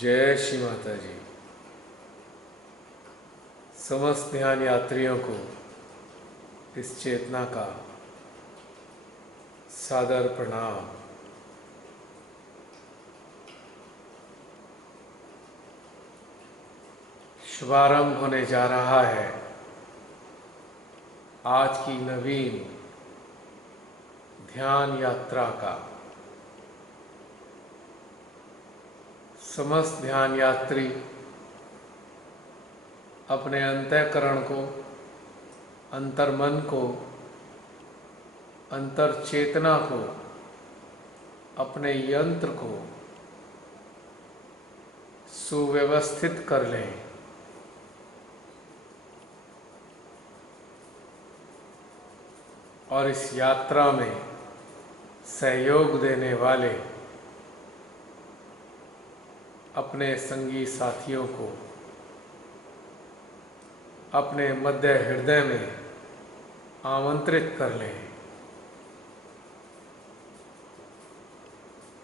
जय श्री माता जी। समस्त ध्यान यात्रियों को इस चेतना का सादर प्रणाम। शुभारंभ होने जा रहा है आज की नवीन ध्यान यात्रा का। समस्त ध्यान यात्री अपने अंतःकरण को, अंतर्मन को, अंतर चेतना को, अपने यंत्र को सुव्यवस्थित कर लें। और इस यात्रा में सहयोग देने वाले अपने संगी साथियों को अपने मध्य हृदय में आमंत्रित कर लें।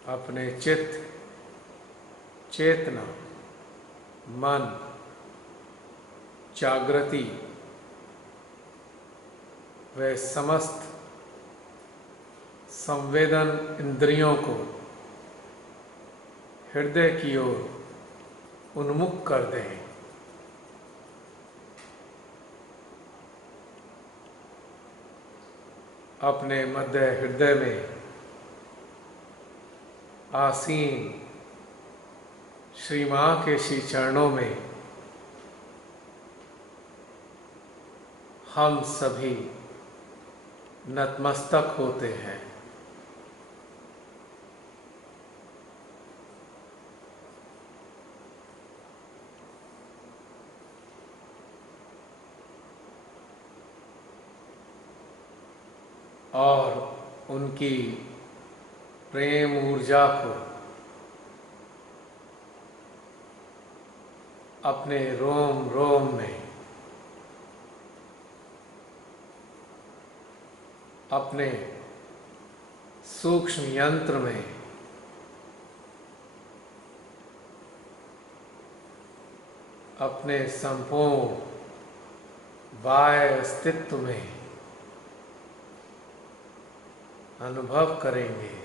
अपने चित्त, चेतना, मन, जागृति व समस्त संवेदन इंद्रियों को हृदय की ओर उन्मुख कर दें। अपने मध्य हृदय में आसीन श्री मां के श्री चरणों में हम सभी नतमस्तक होते हैं। और उनकी प्रेम ऊर्जा को अपने रोम रोम में, अपने सूक्ष्म यंत्र में, अपने संपूर्ण बाह्य अस्तित्व में अनुभव करेंगे।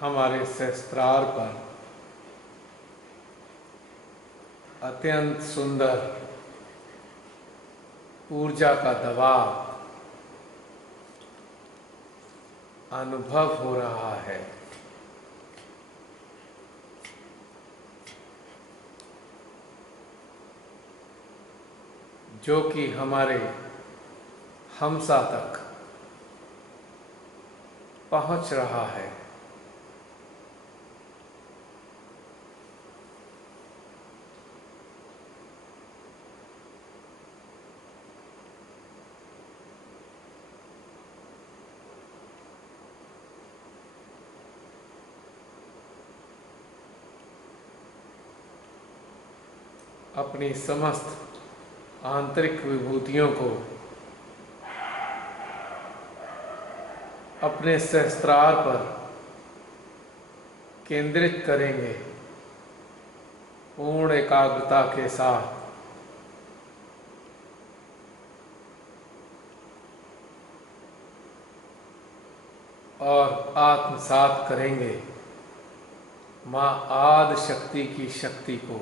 हमारे सहस्त्रार पर अत्यंत सुंदर ऊर्जा का दबाव अनुभव हो रहा है। जो कि हमारे हमसा तक पहुंच रहा है। अपनी समस्त आंतरिक विभूतियों को अपने सहस्त्रार पर केंद्रित करेंगे पूर्ण एकाग्रता के साथ। और आत्मसात करेंगे माँ आदि शक्ति की शक्ति को।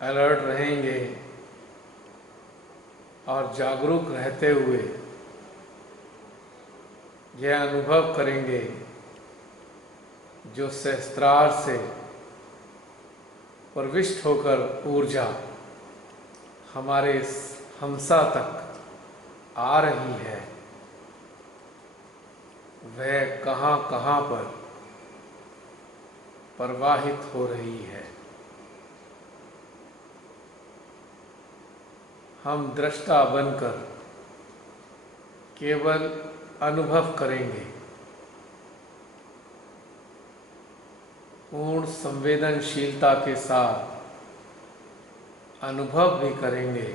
अलर्ट रहेंगे और जागरूक रहते हुए यह अनुभव करेंगे जो सहस्त्रार से प्रविष्ट होकर ऊर्जा हमारे हमसा तक आ रही है, वह कहाँ कहाँ पर प्रवाहित हो रही है। हम दृष्टा बनकर केवल अनुभव करेंगे, पूर्ण संवेदनशीलता के साथ अनुभव भी करेंगे।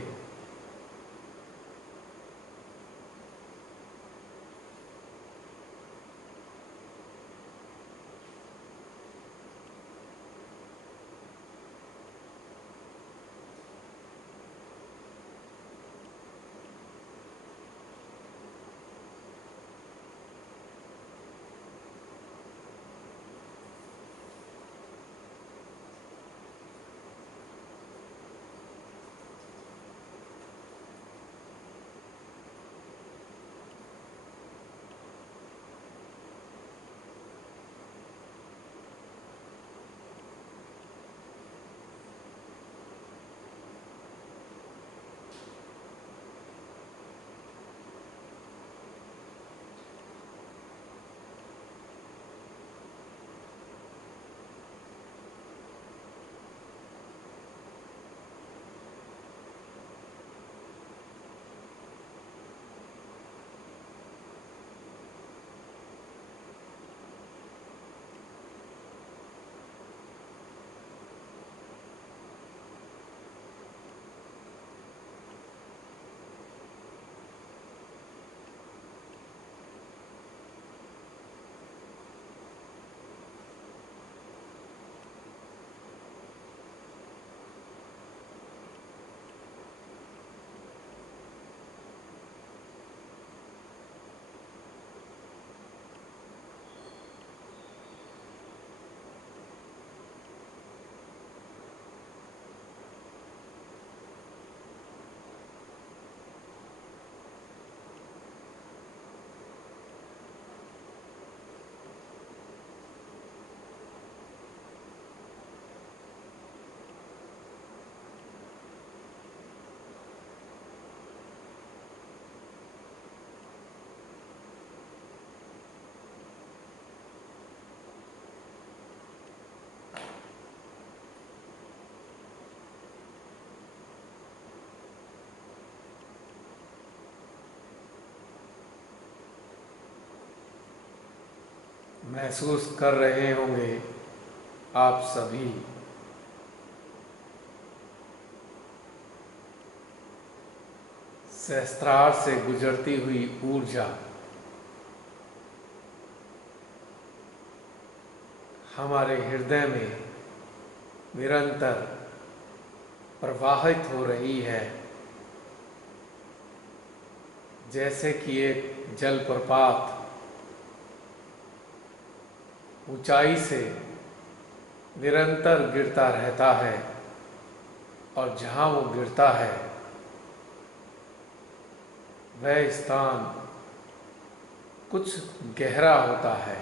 महसूस कर रहे होंगे आप सभी सहस्त्रार से गुजरती हुई ऊर्जा हमारे हृदय में निरंतर प्रवाहित हो रही है, जैसे कि एक जलप्रपात ऊंचाई से निरंतर गिरता रहता है और जहाँ वो गिरता है वह स्थान कुछ गहरा होता है।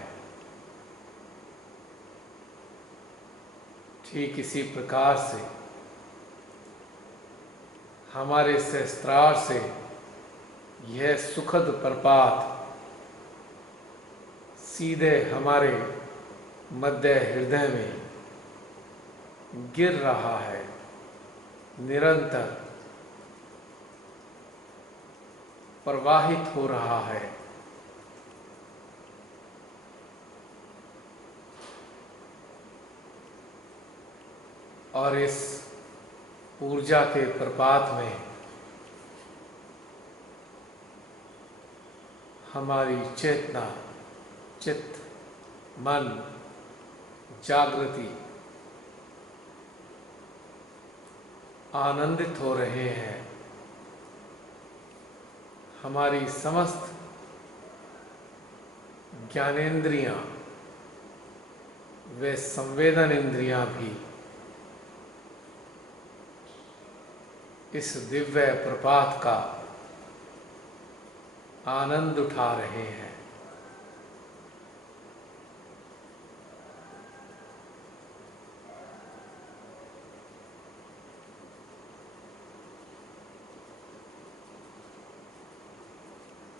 ठीक इसी प्रकार से हमारे सहस्त्रार से यह सुखद प्रपात सीधे हमारे मध्य हृदय में गिर रहा है, निरंतर प्रवाहित हो रहा है। और इस ऊर्जा के प्रपात में हमारी चेतना, चित्त, मन, जागृति आनंदित हो रहे हैं। हमारी समस्त ज्ञानेंद्रियां वे संवेदन इंद्रियां भी इस दिव्य प्रपात का आनंद उठा रहे हैं।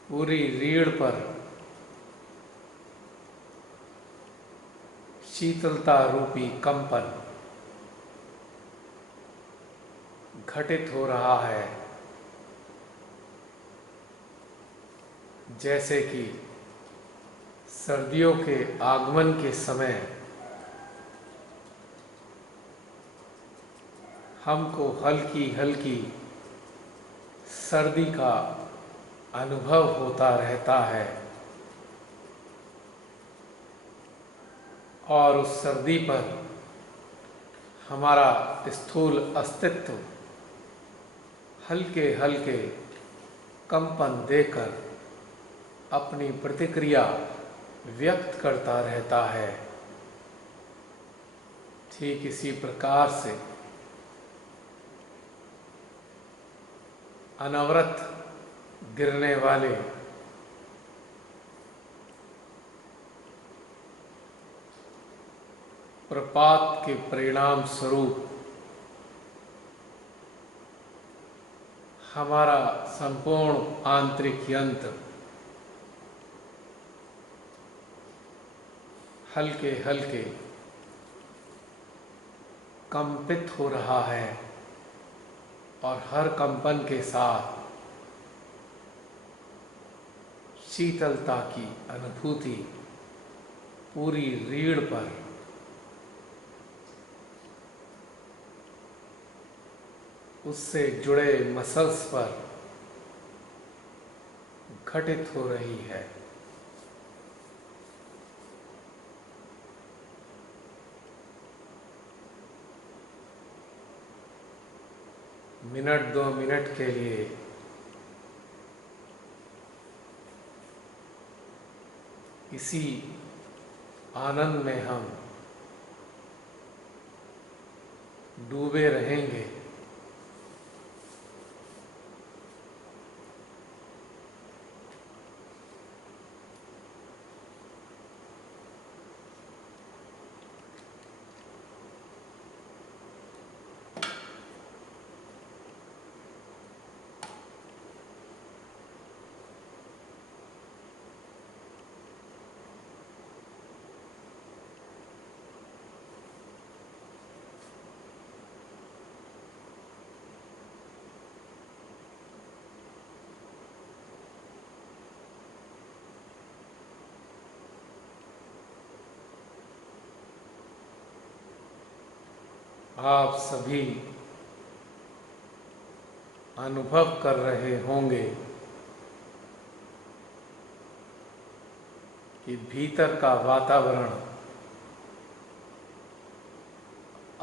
पूरी रीढ़ पर शीतलता रूपी कंपन घटित हो रहा है, जैसे कि सर्दियों के आगमन के समय हमको हल्की हल्की सर्दी का अनुभव होता रहता है और उस सर्दी पर हमारा स्थूल अस्तित्व हल्के हल्के कंपन देकर अपनी प्रतिक्रिया व्यक्त करता रहता है। ठीक इसी प्रकार से अनवरत गिरने वाले प्रपात के परिणाम स्वरूप हमारा संपूर्ण आंतरिक यंत्र हल्के हल्के कंपित हो रहा है और हर कंपन के साथ शीतलता की अनुभूति पूरी रीढ़ पर उससे जुड़े मसल्स पर घटित हो रही है। मिनट 2 मिनट के लिए इसी आनंद में हम डूबे रहेंगे। आप सभी अनुभव कर रहे होंगे कि भीतर का वातावरण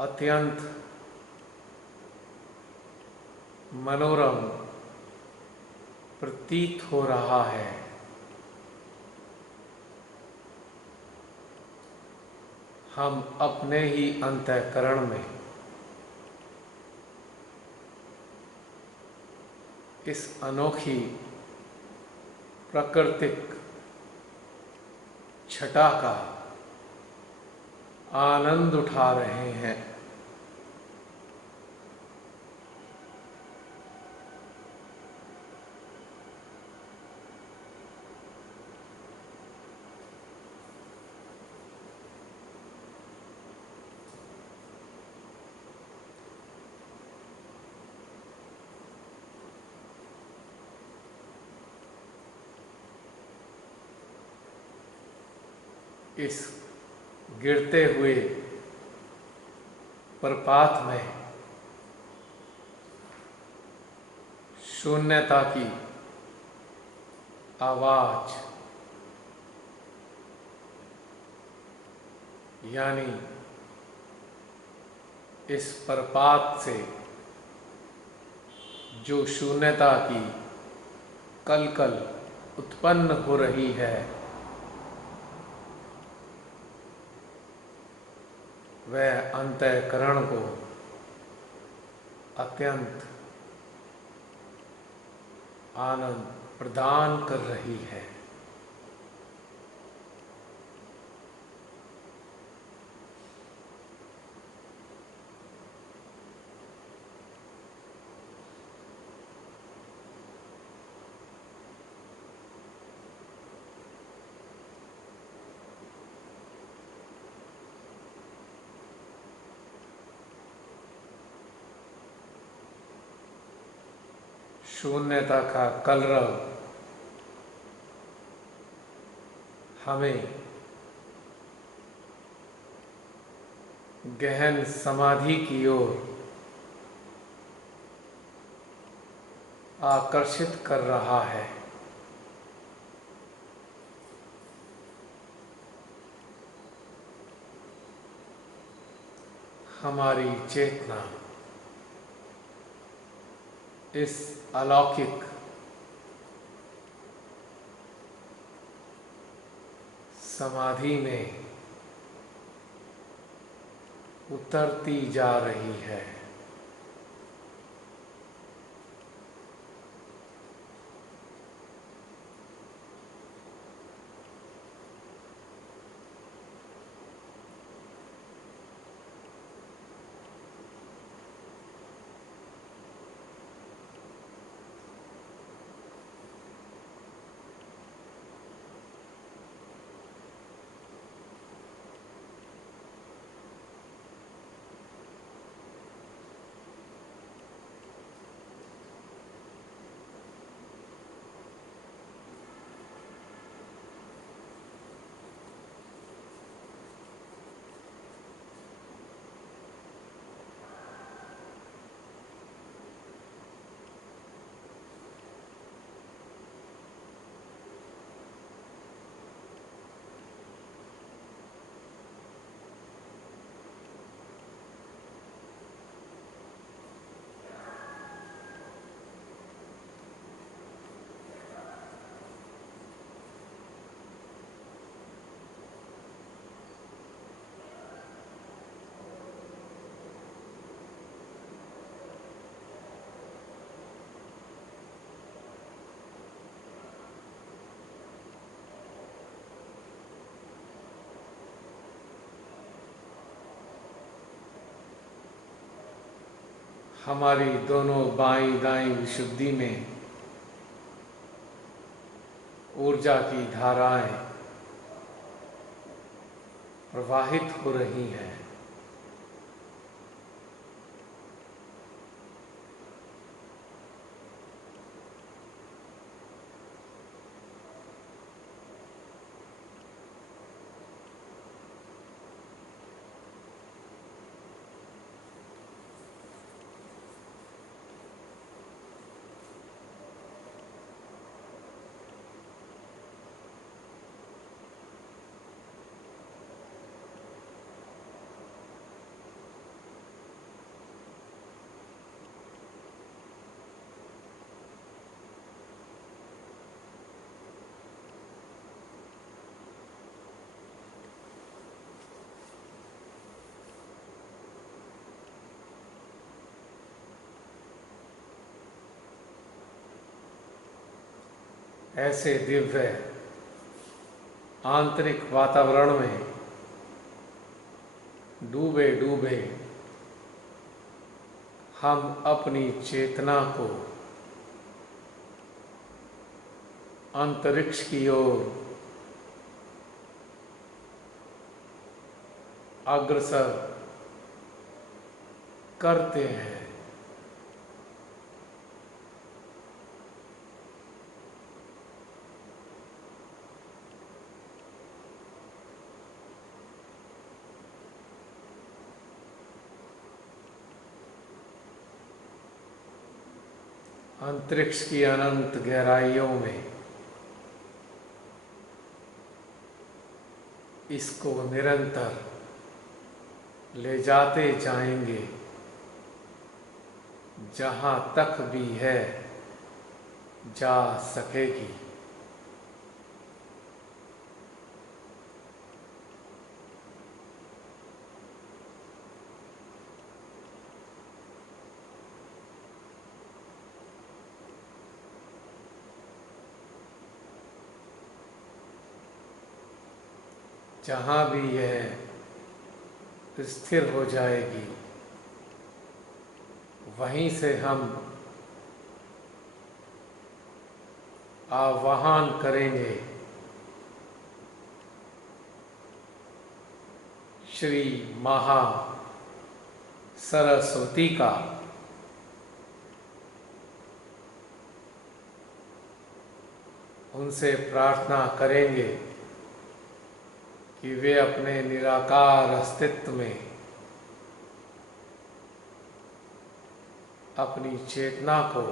अत्यंत मनोरम प्रतीत हो रहा है। हम अपने ही अंतःकरण में इस अनोखी प्राकृतिक छटा का आनंद उठा रहे हैं। इस गिरते हुए प्रपात में शून्यता की आवाज यानी इस प्रपात से जो शून्यता की कलकल उत्पन्न हो रही है वह अंतःकरण को अत्यंत आनंद प्रदान कर रही है। शून्यता का कलरव हमें गहन समाधि की ओर आकर्षित कर रहा है। हमारी चेतना इस अलौकिक समाधि में उतरती जा रही है। हमारी दोनों बाईं दाईं विशुद्धि में ऊर्जा की धाराएं प्रवाहित हो रही हैं। ऐसे दिव्य आंतरिक वातावरण में डूबे डूबे हम अपनी चेतना को अंतरिक्ष की ओर अग्रसर करते हैं। अंतरिक्ष की अनंत गहराइयों में इसको निरंतर ले जाते जाएंगे, जहां तक भी है जा सकेगी। जहाँ भी यह स्थिर हो जाएगी, वहीं से हम आवाहन करेंगे श्री महा सरस्वती का। उनसे प्रार्थना करेंगे कि वे अपने निराकार अस्तित्व में अपनी चेतना को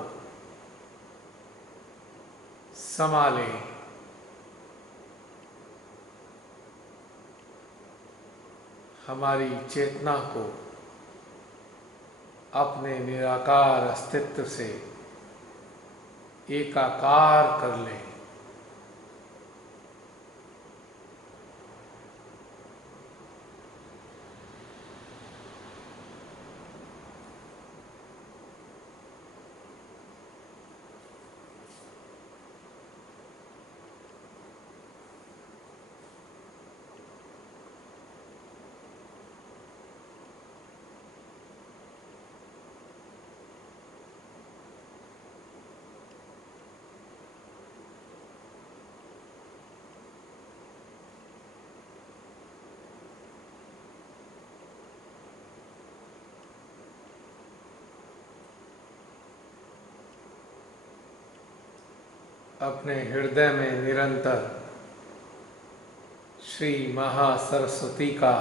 संभालें, हमारी चेतना को अपने निराकार अस्तित्व से एकाकार कर लें। अपने हृदय में निरंतर श्री महासरस्वती का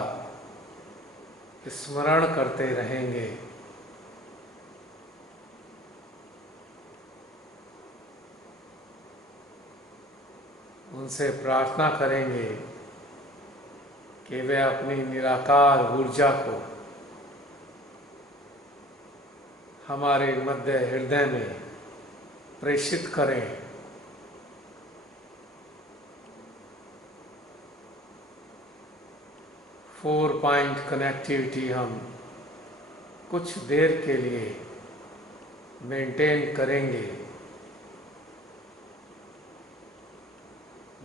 स्मरण करते रहेंगे। उनसे प्रार्थना करेंगे कि वे अपनी निराकार ऊर्जा को हमारे मध्य हृदय में प्रेषित करें। 4 पॉइंट कनेक्टिविटी हम कुछ देर के लिए मेंटेन करेंगे,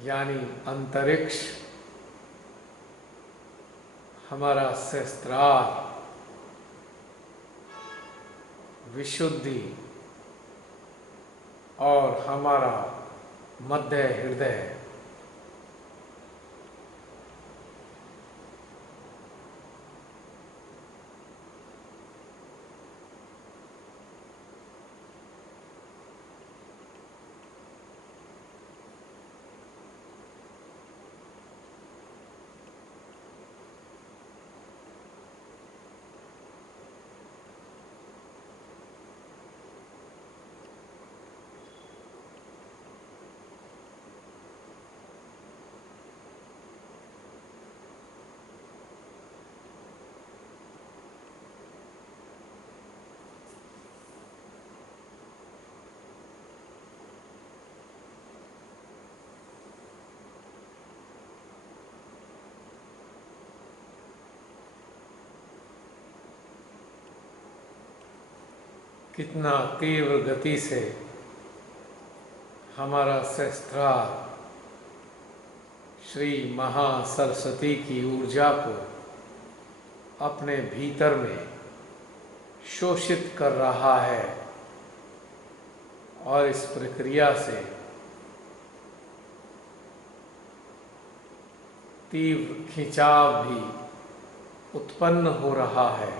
यानी अंतरिक्ष हमारा सहस्त्रार, विशुद्धि और हमारा मध्य हृदय। कितना तीव्र गति से हमारा सहस्त्रार श्री महासरस्वती की ऊर्जा को अपने भीतर में शोषित कर रहा है और इस प्रक्रिया से तीव्र खिंचाव भी उत्पन्न हो रहा है।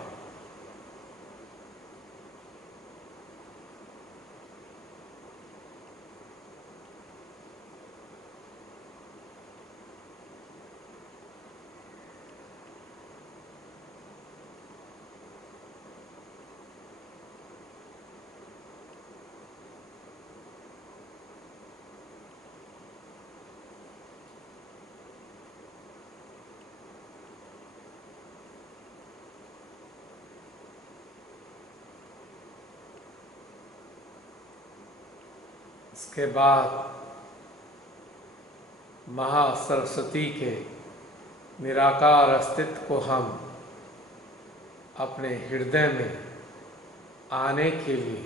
इसके बाद महासरस्वती के निराकार अस्तित्व को हम अपने हृदय में आने के लिए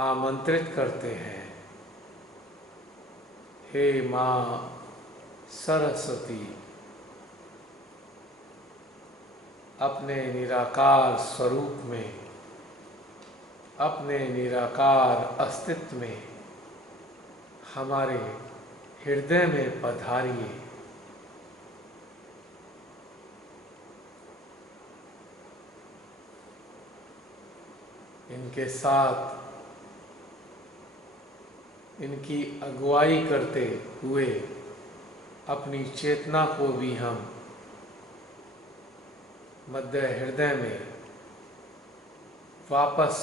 आमंत्रित करते हैं। हे माँ सरस्वती अपने निराकार स्वरूप में, अपने निराकार अस्तित्व में हमारे हृदय में पधारिए। इनके साथ इनकी अगुवाई करते हुए अपनी चेतना को भी हम मध्य हृदय में वापस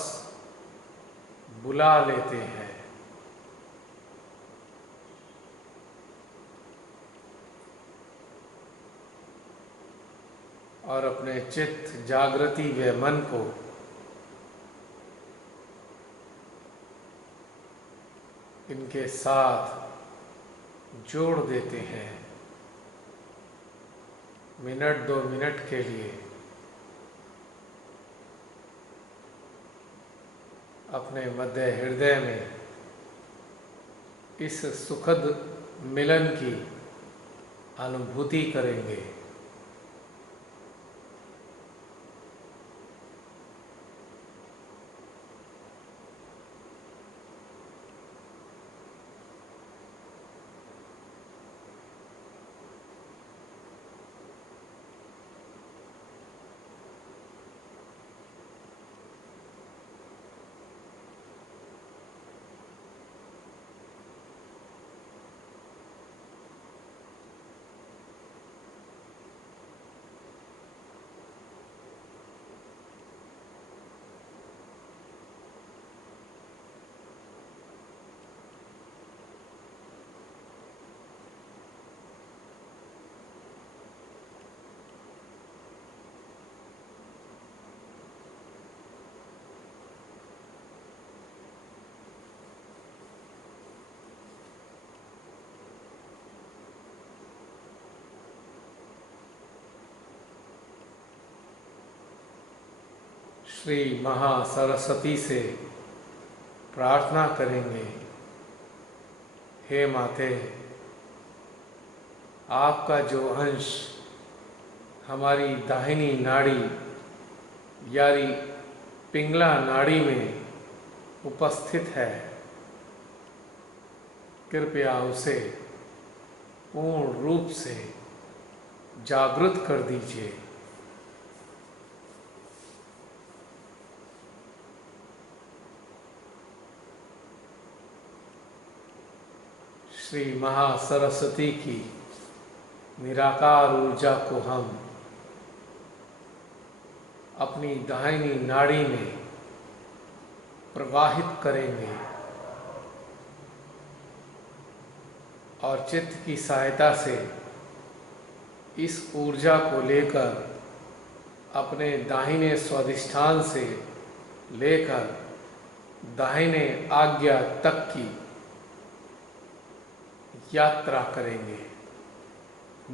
बुला लेते हैं। और अपने चित्त जागृति व मन को इनके साथ जोड़ देते हैं। मिनट 2 मिनट के लिए अपने मध्य हृदय में इस सुखद मिलन की अनुभूति करेंगे। श्री महासरस्वती से प्रार्थना करेंगे, हे माते, आपका जो अंश हमारी दाहिनी नाड़ी यानी पिंगला नाड़ी में उपस्थित है, कृपया उसे पूर्ण रूप से जागृत कर दीजिए। श्री महासरस्वती की निराकार ऊर्जा को हम अपनी दाहिनी नाड़ी में प्रवाहित करेंगे और चित्त की सहायता से इस ऊर्जा को लेकर अपने दाहिने स्वादिष्ठान से लेकर दाहिने आज्ञा तक की यात्रा करेंगे।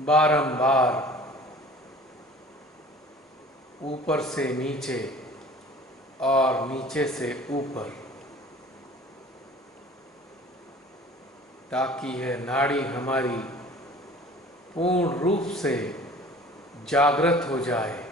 बारंबार ऊपर से नीचे और नीचे से ऊपर, ताकि यह नाड़ी हमारी पूर्ण रूप से जागृत हो जाए।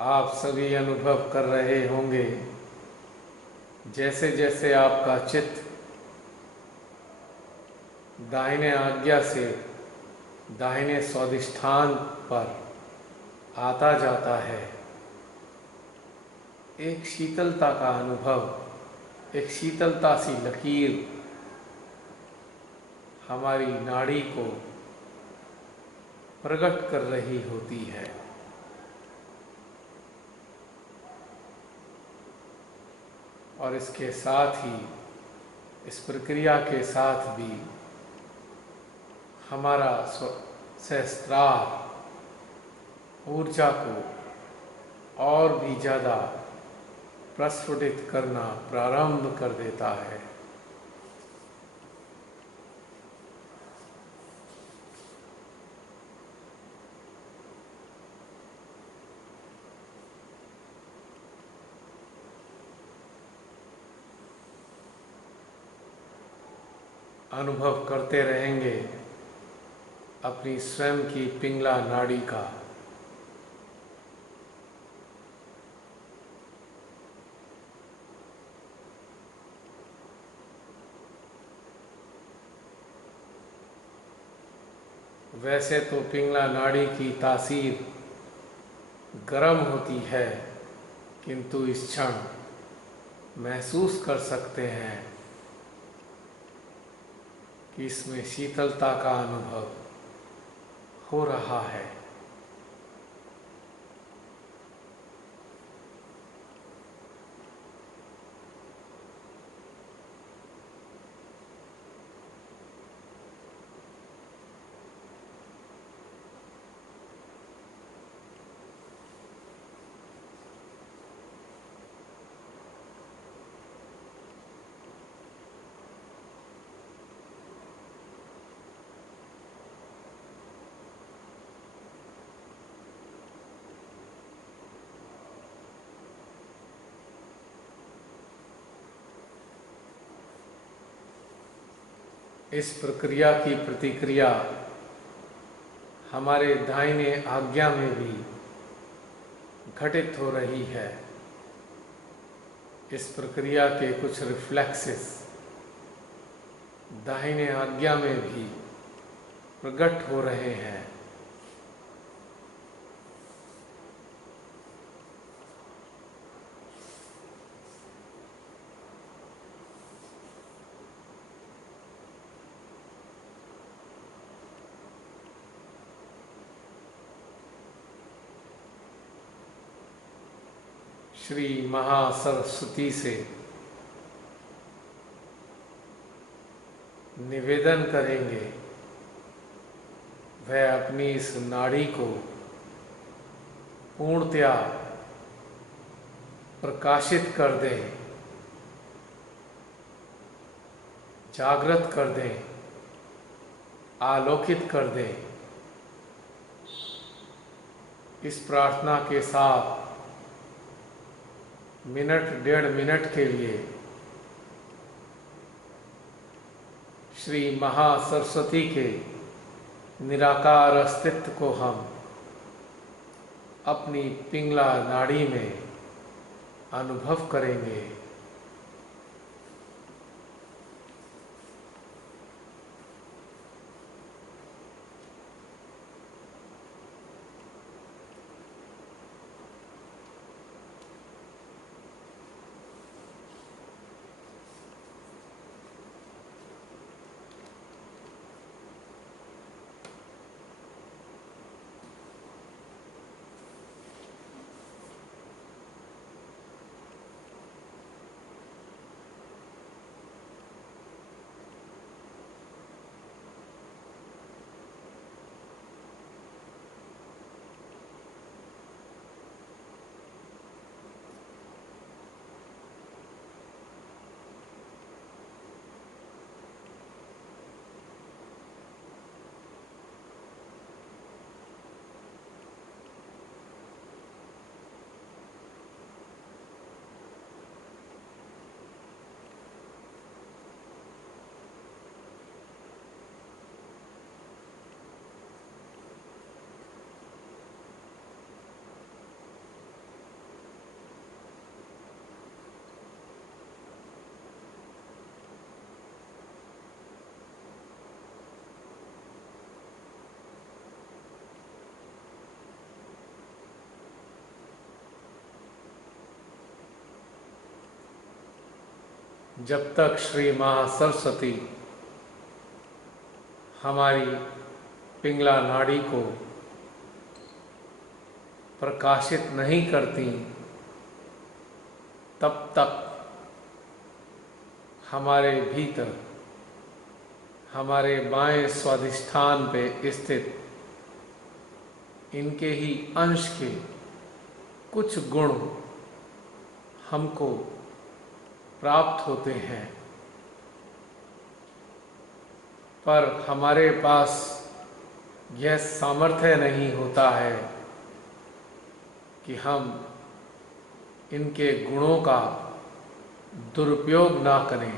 आप सभी अनुभव कर रहे होंगे जैसे जैसे आपका चित्त दाहिने आज्ञा से दाहिने स्वाधिष्ठान पर आता जाता है, एक शीतलता का अनुभव, एक शीतलता सी लकीर हमारी नाड़ी को प्रकट कर रही होती है। और इसके साथ ही, इस प्रक्रिया के साथ भी हमारा सहस्त्रार ऊर्जा को और भी ज़्यादा प्रस्फुटित करना प्रारंभ कर देता है। अनुभव करते रहेंगे अपनी स्वयं की पिंगला नाड़ी का। वैसे तो पिंगला नाड़ी की तासीर गर्म होती है, किंतु इस क्षण महसूस कर सकते हैं कि इसमें शीतलता का अनुभव हो रहा है। इस प्रक्रिया की प्रतिक्रिया हमारे दाहिने आज्ञा में भी घटित हो रही है। इस प्रक्रिया के कुछ रिफ्लेक्सेस दाहिने आज्ञा में भी प्रकट हो रहे हैं। श्री महासरस्वती से निवेदन करेंगे वह अपनी इस नाड़ी को पूर्णतया प्रकाशित कर दें, जागृत कर दें, आलोकित कर दें। इस प्रार्थना के साथ मिनट 1.5 मिनट के लिए श्री महासरस्वती के निराकार अस्तित्व को हम अपनी पिंगला नाड़ी में अनुभव करेंगे। जब तक श्री महासरस्वती हमारी पिंगला नाड़ी को प्रकाशित नहीं करती, तब तक हमारे भीतर, हमारे बाएं स्वाधिष्ठान पे स्थित इनके ही अंश के कुछ गुण हमको प्राप्त होते हैं, पर हमारे पास यह सामर्थ्य नहीं होता है कि हम इनके गुणों का दुरुपयोग ना करें।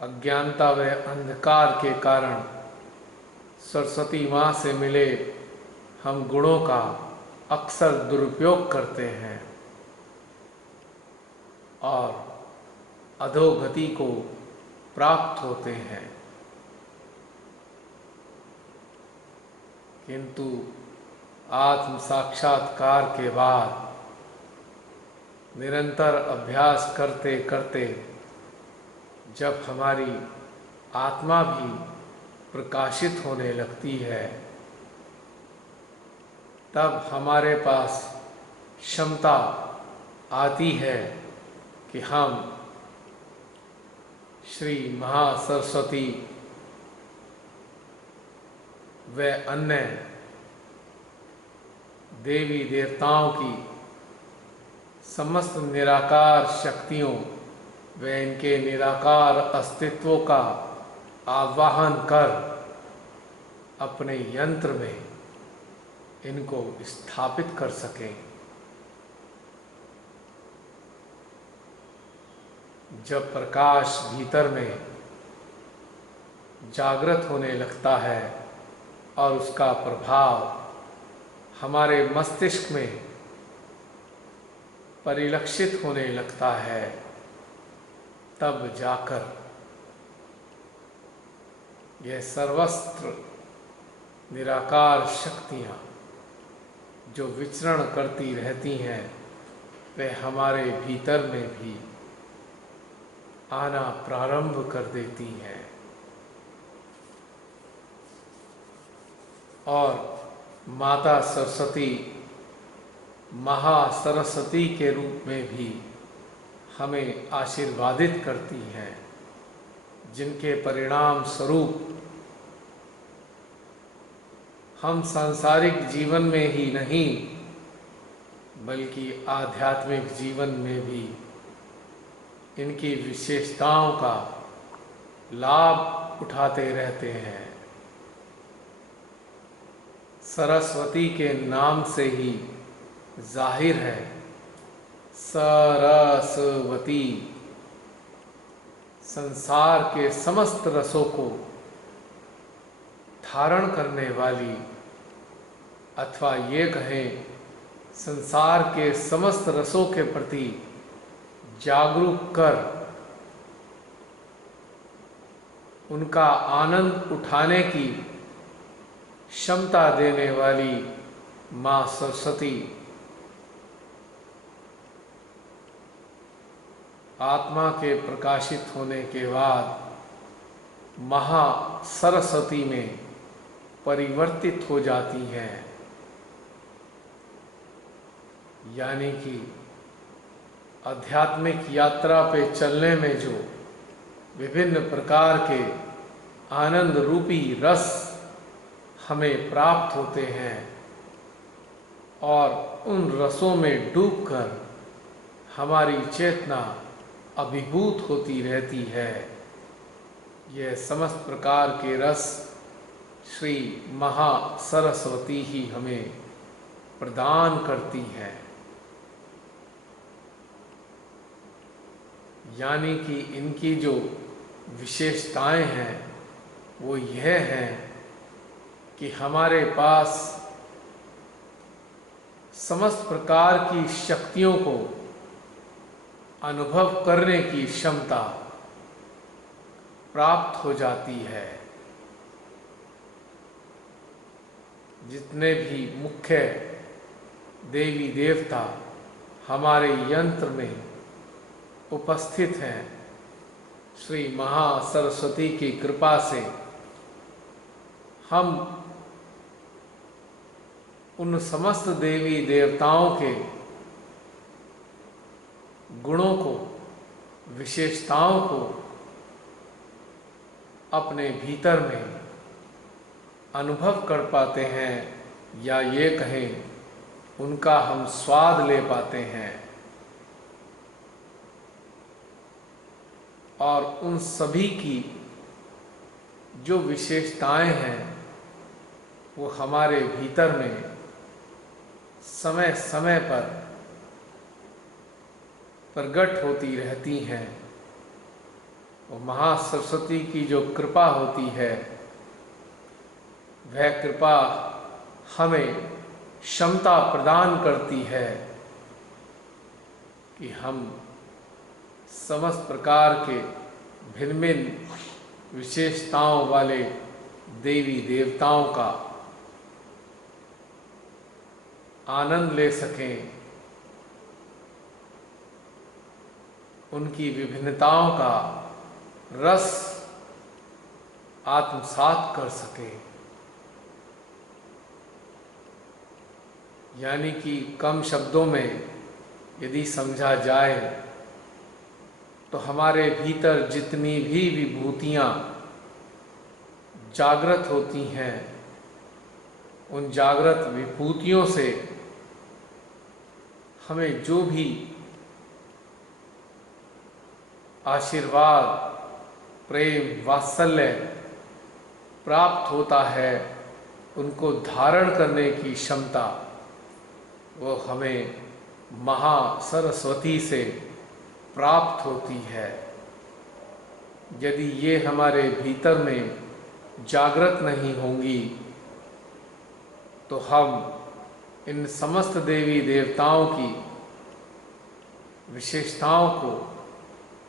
अज्ञानता व अंधकार के कारण सरस्वती माँ से मिले हम गुणों का अक्सर दुरुपयोग करते हैं और अधोगति को प्राप्त होते हैं। किंतु आत्म साक्षात्कार के बाद निरंतर अभ्यास करते करते जब हमारी आत्मा भी प्रकाशित होने लगती है, तब हमारे पास क्षमता आती है कि हम श्री महासरस्वती व अन्य देवी देवताओं की समस्त निराकार शक्तियों व इनके निराकार अस्तित्वों का आवाहन कर अपने यंत्र में इनको स्थापित कर सकें। जब प्रकाश भीतर में जागृत होने लगता है और उसका प्रभाव हमारे मस्तिष्क में परिलक्षित होने लगता है, तब जाकर यह सर्वत्र निराकार शक्तियाँ जो विचरण करती रहती हैं, वे हमारे भीतर में भी आना प्रारंभ कर देती हैं और माता सरस्वती महासरस्वती के रूप में भी हमें आशीर्वादित करती हैं, जिनके परिणाम स्वरूप हम सांसारिक जीवन में ही नहीं बल्कि आध्यात्मिक जीवन में भी इनकी विशेषताओं का लाभ उठाते रहते हैं। सरस्वती के नाम से ही जाहिर है, सरस्वती संसार के समस्त रसों को धारण करने वाली, अथवा ये कहें संसार के समस्त रसों के प्रति जागरूक कर उनका आनंद उठाने की क्षमता देने वाली माँ सरस्वती आत्मा के प्रकाशित होने के बाद महा सरस्वती में परिवर्तित हो जाती हैं। यानी कि आध्यात्मिक यात्रा पे चलने में जो विभिन्न प्रकार के आनंद रूपी रस हमें प्राप्त होते हैं और उन रसों में डूबकर हमारी चेतना अभिभूत होती रहती है, यह समस्त प्रकार के रस श्री महा सरस्वती ही हमें प्रदान करती है। यानी कि इनकी जो विशेषताएं हैं वो यह है कि हमारे पास समस्त प्रकार की शक्तियों को अनुभव करने की क्षमता प्राप्त हो जाती है। जितने भी मुख्य देवी देवता हमारे यंत्र में उपस्थित हैं, श्री महासरस्वती की कृपा से हम उन समस्त देवी देवताओं के गुणों को, विशेषताओं को अपने भीतर में अनुभव कर पाते हैं, या ये कहें उनका हम स्वाद ले पाते हैं, और उन सभी की जो विशेषताएं हैं वो हमारे भीतर में समय समय पर प्रकट होती रहती हैं। वो महासरस्वती की जो कृपा होती है, वह कृपा हमें क्षमता प्रदान करती है कि हम समस्त प्रकार के भिन्न भिन्न विशेषताओं वाले देवी देवताओं का आनंद ले सकें, उनकी विभिन्नताओं का रस आत्मसात कर सकें। यानी कि कम शब्दों में यदि समझा जाए तो हमारे भीतर जितनी भी विभूतियाँ जागृत होती हैं, उन जागृत विभूतियों से हमें जो भी आशीर्वाद, प्रेम, वात्सल्य प्राप्त होता है, उनको धारण करने की क्षमता वो हमें महासरस्वती से प्राप्त होती है। यदि ये हमारे भीतर में जागृत नहीं होंगी तो हम इन समस्त देवी देवताओं की विशेषताओं को,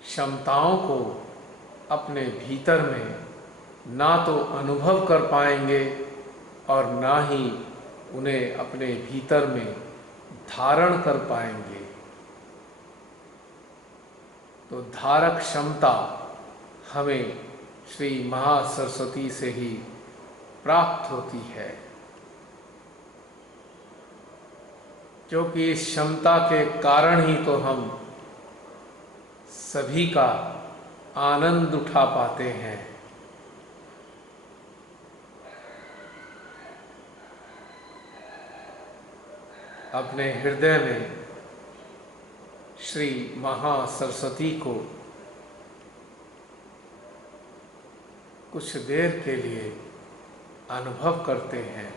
क्षमताओं को अपने भीतर में ना तो अनुभव कर पाएंगे और ना ही उन्हें अपने भीतर में धारण कर पाएंगे। तो धारक क्षमता हमें श्री महासरस्वती से ही प्राप्त होती है, क्योंकि इस क्षमता के कारण ही तो हम सभी का आनंद उठा पाते हैं। अपने हृदय में श्री महासरस्वती को कुछ देर के लिए अनुभव करते हैं।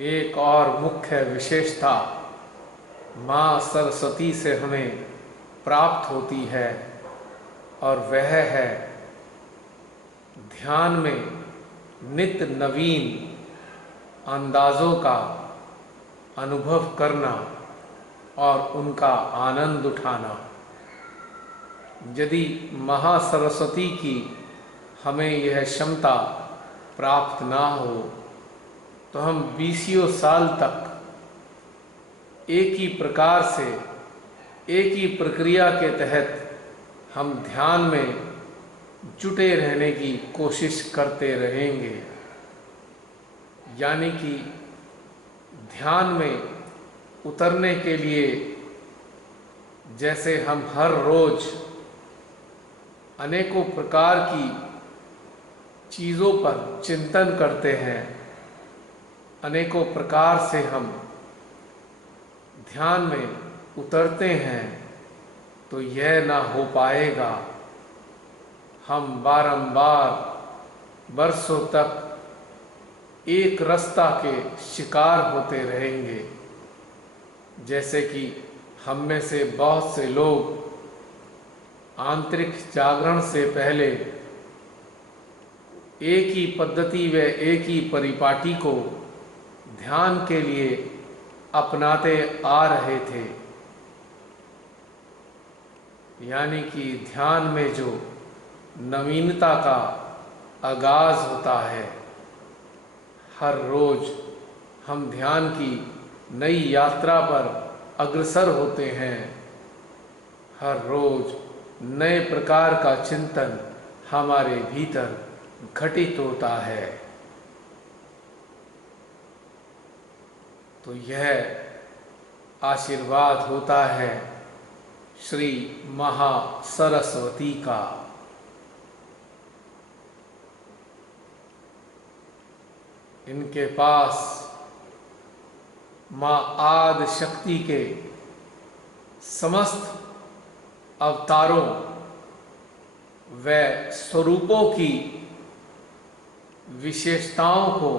एक और मुख्य विशेषता माँ सरस्वती से हमें प्राप्त होती है, और वह है ध्यान में नित्य नवीन अंदाजों का अनुभव करना और उनका आनंद उठाना। यदि महासरस्वती की हमें यह क्षमता प्राप्त ना हो तो हम बीसियों साल तक एक ही प्रकार से, एक ही प्रक्रिया के तहत हम ध्यान में जुटे रहने की कोशिश करते रहेंगे। यानी कि ध्यान में उतरने के लिए जैसे हम हर रोज अनेकों प्रकार की चीज़ों पर चिंतन करते हैं, अनेकों प्रकार से हम ध्यान में उतरते हैं, तो यह ना हो पाएगा हम बारंबार बरसों तक एक रास्ता के शिकार होते रहेंगे। जैसे कि हम में से बहुत से लोग आंतरिक जागरण से पहले एक ही पद्धति व एक ही परिपाटी को ध्यान के लिए अपनाते आ रहे थे। यानी कि ध्यान में जो नवीनता का आगाज होता है, हर रोज हम ध्यान की नई यात्रा पर अग्रसर होते हैं। हर रोज नए प्रकार का चिंतन हमारे भीतर घटित होता है। तो यह आशीर्वाद होता है श्री महासरस्वती का। इनके पास माँ आदि शक्ति के समस्त अवतारों व स्वरूपों की विशेषताओं को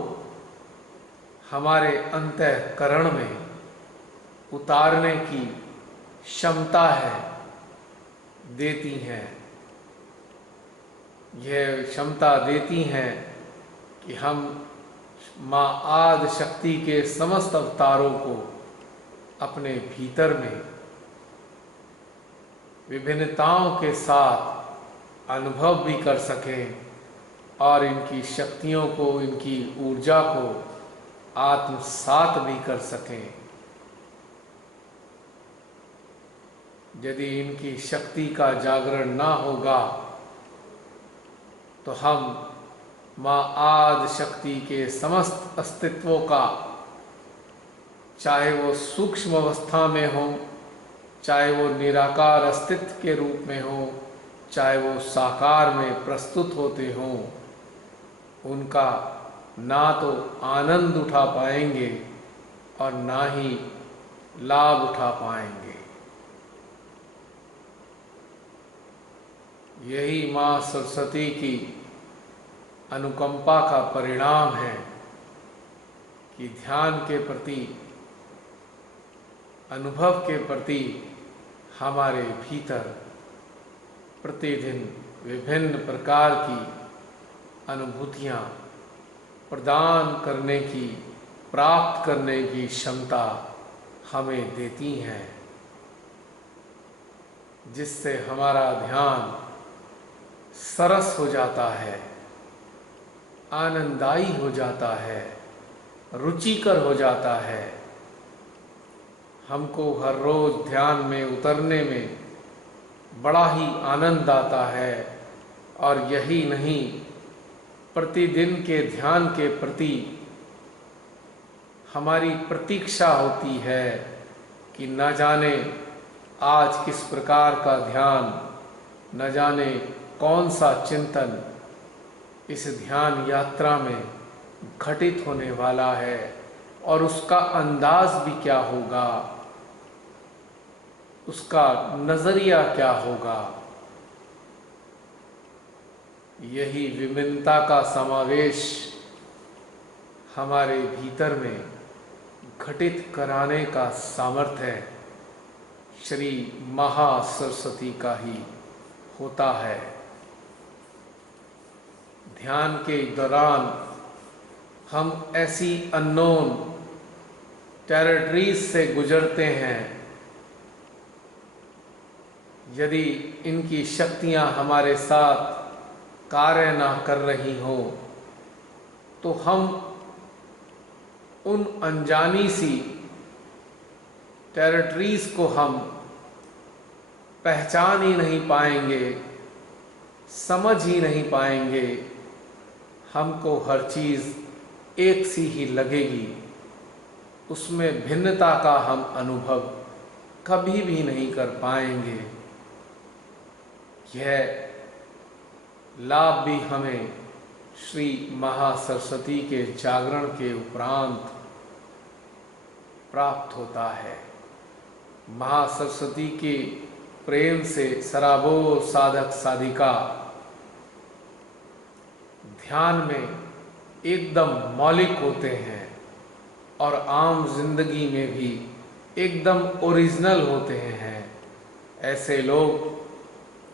हमारे अंतःकरण में उतारने की क्षमता है, देती हैं। यह क्षमता देती हैं कि हम माँ आदि शक्ति के समस्त अवतारों को अपने भीतर में विभिन्नताओं के साथ अनुभव भी कर सकें और इनकी शक्तियों को, इनकी ऊर्जा को आत्मसात भी कर सकें। यदि इनकी शक्ति का जागरण ना होगा तो हम माँ आदि शक्ति के समस्त अस्तित्वों का, चाहे वो सूक्ष्म अवस्था में हो, चाहे वो निराकार अस्तित्व के रूप में हो, चाहे वो साकार में प्रस्तुत होते हों, उनका ना तो आनंद उठा पाएंगे और ना ही लाभ उठा पाएंगे। यही माँ सरस्वती की अनुकंपा का परिणाम है कि ध्यान के प्रति, अनुभव के प्रति हमारे भीतर प्रतिदिन विभिन्न प्रकार की अनुभूतियाँ प्रदान करने की, प्राप्त करने की क्षमता हमें देती हैं, जिससे हमारा ध्यान सरस हो जाता है, आनंददायी हो जाता है, रुचिकर हो जाता है। हमको हर रोज ध्यान में उतरने में बड़ा ही आनंद आता है। और यही नहीं, प्रतिदिन के ध्यान के प्रति हमारी प्रतीक्षा होती है कि न जाने आज किस प्रकार का ध्यान, न जाने कौन सा चिंतन इस ध्यान यात्रा में घटित होने वाला है और उसका अंदाज भी क्या होगा, उसका नजरिया क्या होगा। यही विभिन्नता का समावेश हमारे भीतर में घटित कराने का सामर्थ्य श्री महासरस्वती का ही होता है। ध्यान के दौरान हम ऐसी अननोन टेरिटरीज से गुजरते हैं, यदि इनकी शक्तियां हमारे साथ कार्य ना कर रही हो तो हम उन अनजानी सी टेरिटरीज को हम पहचान ही नहीं पाएंगे, समझ ही नहीं पाएंगे। हमको हर चीज़ एक सी ही लगेगी, उसमें भिन्नता का हम अनुभव कभी भी नहीं कर पाएंगे। यह लाभ भी हमें श्री महासरस्वती के जागरण के उपरांत प्राप्त होता है। महासरस्वती के प्रेम से सराबोर साधक साधिका ध्यान में एकदम मौलिक होते हैं और आम जिंदगी में भी एकदम ओरिजिनल होते हैं, ऐसे लोग,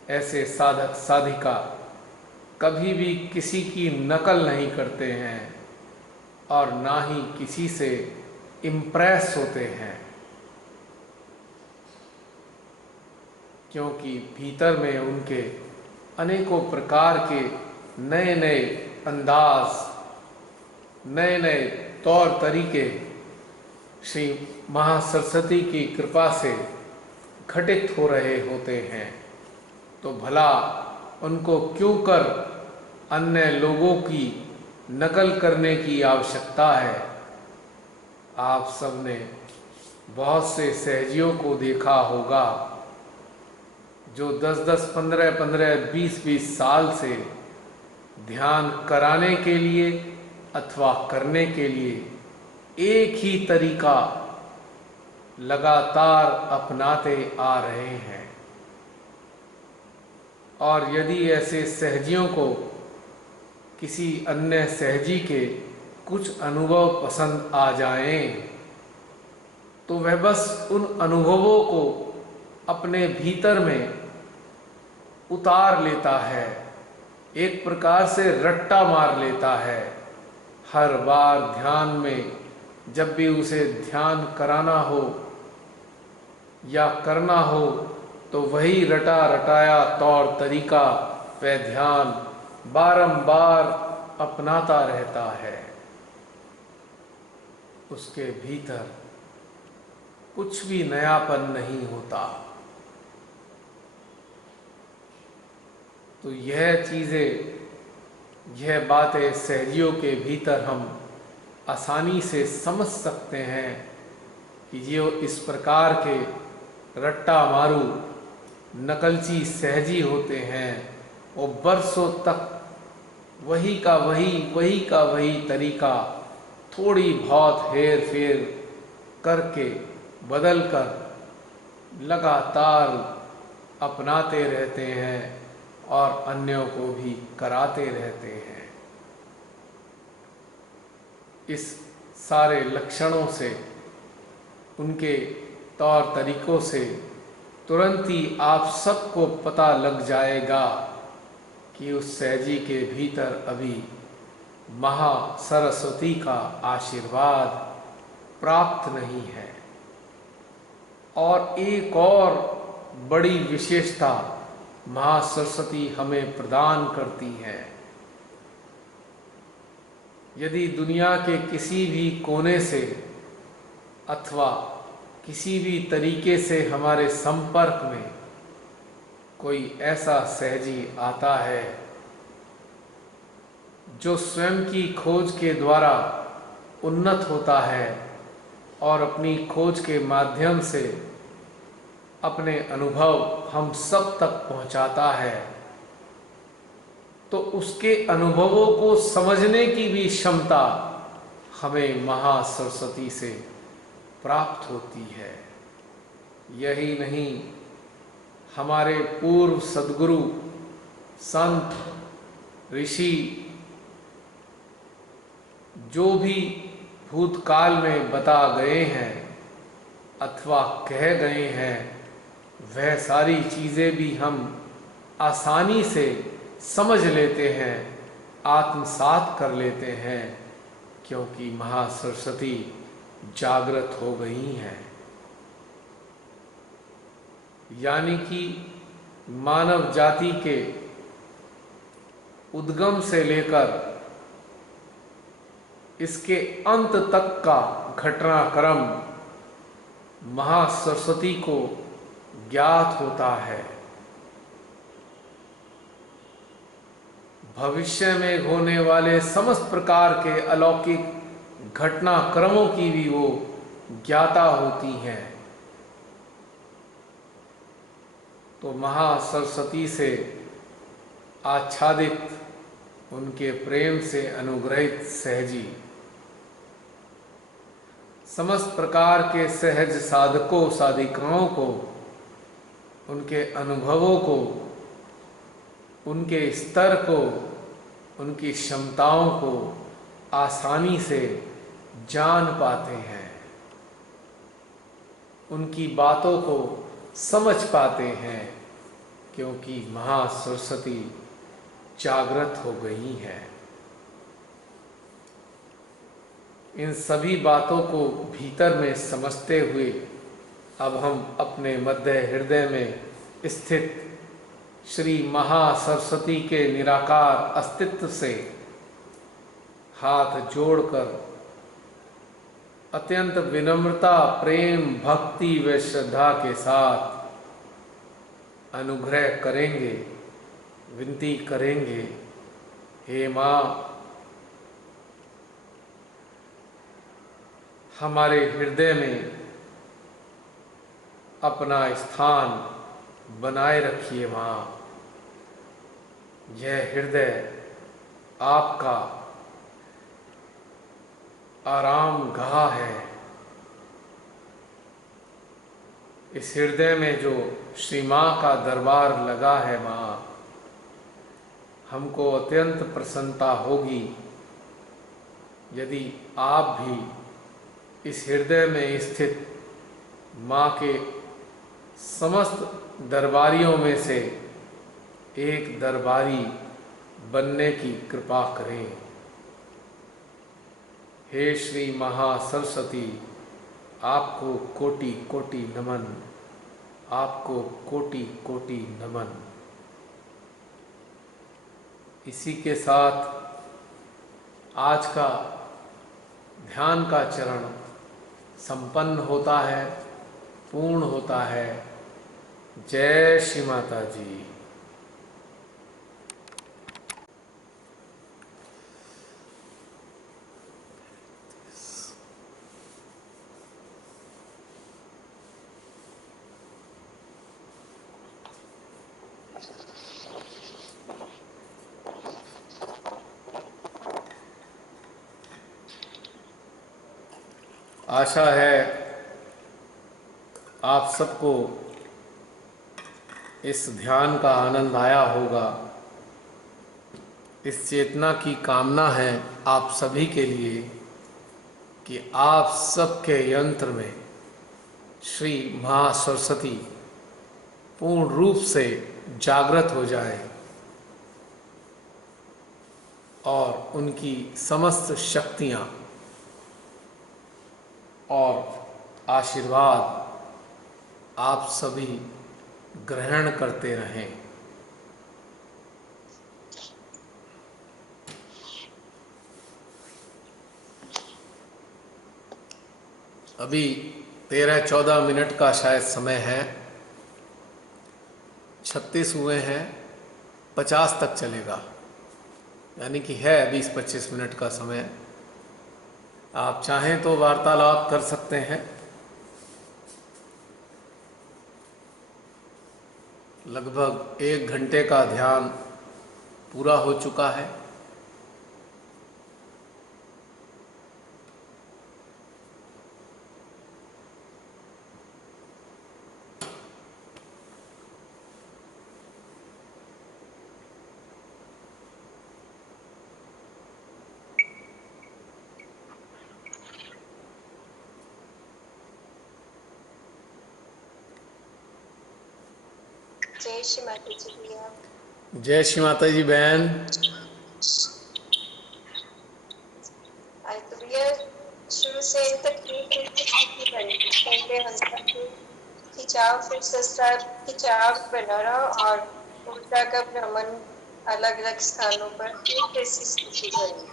ऐसे साधक साधिका कभी भी किसी की नकल नहीं करते हैं और ना ही किसी से इम्प्रेस होते हैं, क्योंकि भीतर में उनके अनेकों प्रकार के नए नए अंदाज, नए नए तौर तरीके श्री महासरस्वती की कृपा से घटित हो रहे होते हैं। तो भला उनको क्यों कर अन्य लोगों की नकल करने की आवश्यकता है। आप सबने बहुत से सहजियों को देखा होगा जो 10-10, 15-15, 20-20 साल से ध्यान कराने के लिए अथवा करने के लिए एक ही तरीका लगातार अपनाते आ रहे हैं। और यदि ऐसे सहजियों को किसी अन्य सहजी के कुछ अनुभव पसंद आ जाएं, तो वह बस उन अनुभवों को अपने भीतर में उतार लेता है, एक प्रकार से रट्टा मार लेता है। हर बार ध्यान में जब भी उसे ध्यान कराना हो या करना हो, तो वही रटा रटाया तौर तरीका वह ध्यान बारंबार अपनाता रहता है। उसके भीतर कुछ भी नयापन नहीं होता। तो यह चीज़ें, यह बातें सहजियों के भीतर हम आसानी से समझ सकते हैं कि जो इस प्रकार के रट्टा मारू नकलची सहजी होते हैं, वो बरसों तक वही का वही तरीका थोड़ी बहुत हेर फेर करके बदल कर लगातार अपनाते रहते हैं और अन्यों को भी कराते रहते हैं। इस सारे लक्षणों से, उनके तौर तरीकों से तुरंत ही आप सबको पता लग जाएगा कि उस सहजी के भीतर अभी महा सरस्वती का आशीर्वाद प्राप्त नहीं है। और एक और बड़ी विशेषता महा सरस्वती हमें प्रदान करती है। यदि दुनिया के किसी भी कोने से अथवा किसी भी तरीके से हमारे संपर्क में कोई ऐसा सहजी आता है जो स्वयं की खोज के द्वारा उन्नत होता है और अपनी खोज के माध्यम से अपने अनुभव हम सब तक पहुंचाता है, तो उसके अनुभवों को समझने की भी क्षमता हमें महा सरस्वती से प्राप्त होती है। यही नहीं, हमारे पूर्व सद्गुरु संत ऋषि जो भी भूतकाल में बता गए हैं अथवा कह गए हैं, वह सारी चीज़ें भी हम आसानी से समझ लेते हैं, आत्मसात कर लेते हैं, क्योंकि महा सरस्वती जागृत हो गई हैं। यानी कि मानव जाति के उद्गम से लेकर इसके अंत तक का घटनाक्रम महा सरस्वती को ज्ञात होता है। भविष्य में होने वाले समस्त प्रकार के अलौकिक घटनाक्रमों की भी वो ज्ञाता होती हैं। तो महा सरस्वती से आच्छादित, उनके प्रेम से अनुग्रहित सहजी समस्त प्रकार के सहज साधकों साधिकाओं को, उनके अनुभवों को, उनके स्तर को उनकी क्षमताओं को आसानी से जान पाते हैं, उनकी बातों को समझ पाते हैं, क्योंकि महासरस्वती जागृत हो गई है। इन सभी बातों को भीतर में समझते हुए अब हम अपने मध्य हृदय में स्थित श्री महासरस्वती के निराकार अस्तित्व से हाथ जोड़कर अत्यंत विनम्रता, प्रेम, भक्ति व श्रद्धा के साथ अनुग्रह करेंगे, विनती करेंगे, हे माँ, हमारे हृदय में अपना स्थान बनाए रखिए माँ। यह हृदय आपका आराम गाह है। इस हृदय में जो श्री माँ का दरबार लगा है माँ, हमको अत्यंत प्रसन्नता होगी यदि आप भी इस हृदय में स्थित माँ के समस्त दरबारियों में से एक दरबारी बनने की कृपा करें। हे श्री महासरस्वती, आपको कोटि कोटि नमन, आपको कोटि कोटि नमन। इसी के साथ आज का ध्यान का चरण संपन्न होता है, पूर्ण होता है। जय श्री माता जी। आशा है आप सबको इस ध्यान का आनंद आया होगा। इस चेतना की कामना है आप सभी के लिए कि आप सबके यंत्र में श्री महासरस्वती पूर्ण रूप से जागृत हो जाए और उनकी समस्त शक्तियाँ और आशीर्वाद आप सभी ग्रहण करते रहें। अभी 13-14 मिनट का शायद समय है, 36 हुए हैं, 50 तक चलेगा, यानी कि है 20-25 मिनट का समय। आप चाहें तो वार्तालाप कर सकते हैं। लगभग 1 घंटे का ध्यान पूरा हो चुका है। जय श्री माता जी भैया। जय श्री माता जी बहन। आज तो भैया शुरू से अंत तक स्थिति बनी, पहले हल्का खिंचाव, फिर सस्ता खिंचाव बना रहा और उल्टा का भ्रमण अलग अलग स्थानों पर, फिर ऐसी स्थिति बनी।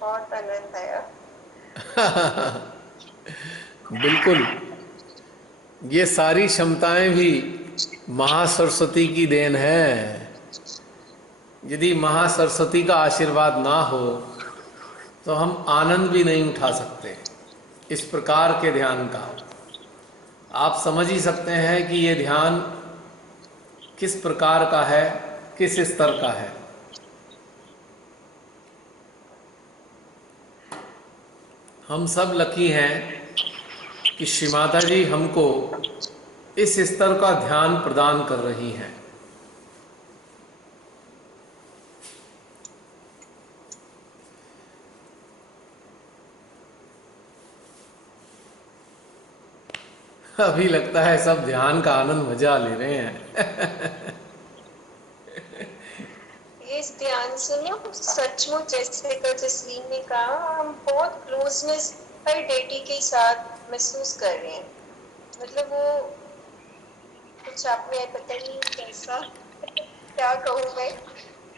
बहुत आनंद आया। बिल्कुल, ये सारी क्षमताएं भी महासरस्वती की देन है। यदि महासरस्वती का आशीर्वाद ना हो तो हम आनंद भी नहीं उठा सकते इस प्रकार के ध्यान का। आप समझ ही सकते हैं कि ये ध्यान किस प्रकार का है, किस स्तर का है। हम सब लकी हैं कि श्री माता जी हमको इस स्तर का ध्यान प्रदान कर रही हैं। अभी लगता है सब ध्यान का आनंद मजा ले रहे हैं। ये इस ध्यान से ना सचमुच जैसे का जसलीन ने कहा, हम बहुत क्लोजनेस हर डेटी के साथ महसूस कर रहे हैं। मतलब वो कुछ आपने पता नहीं कैसा क्या कहूँ मैं,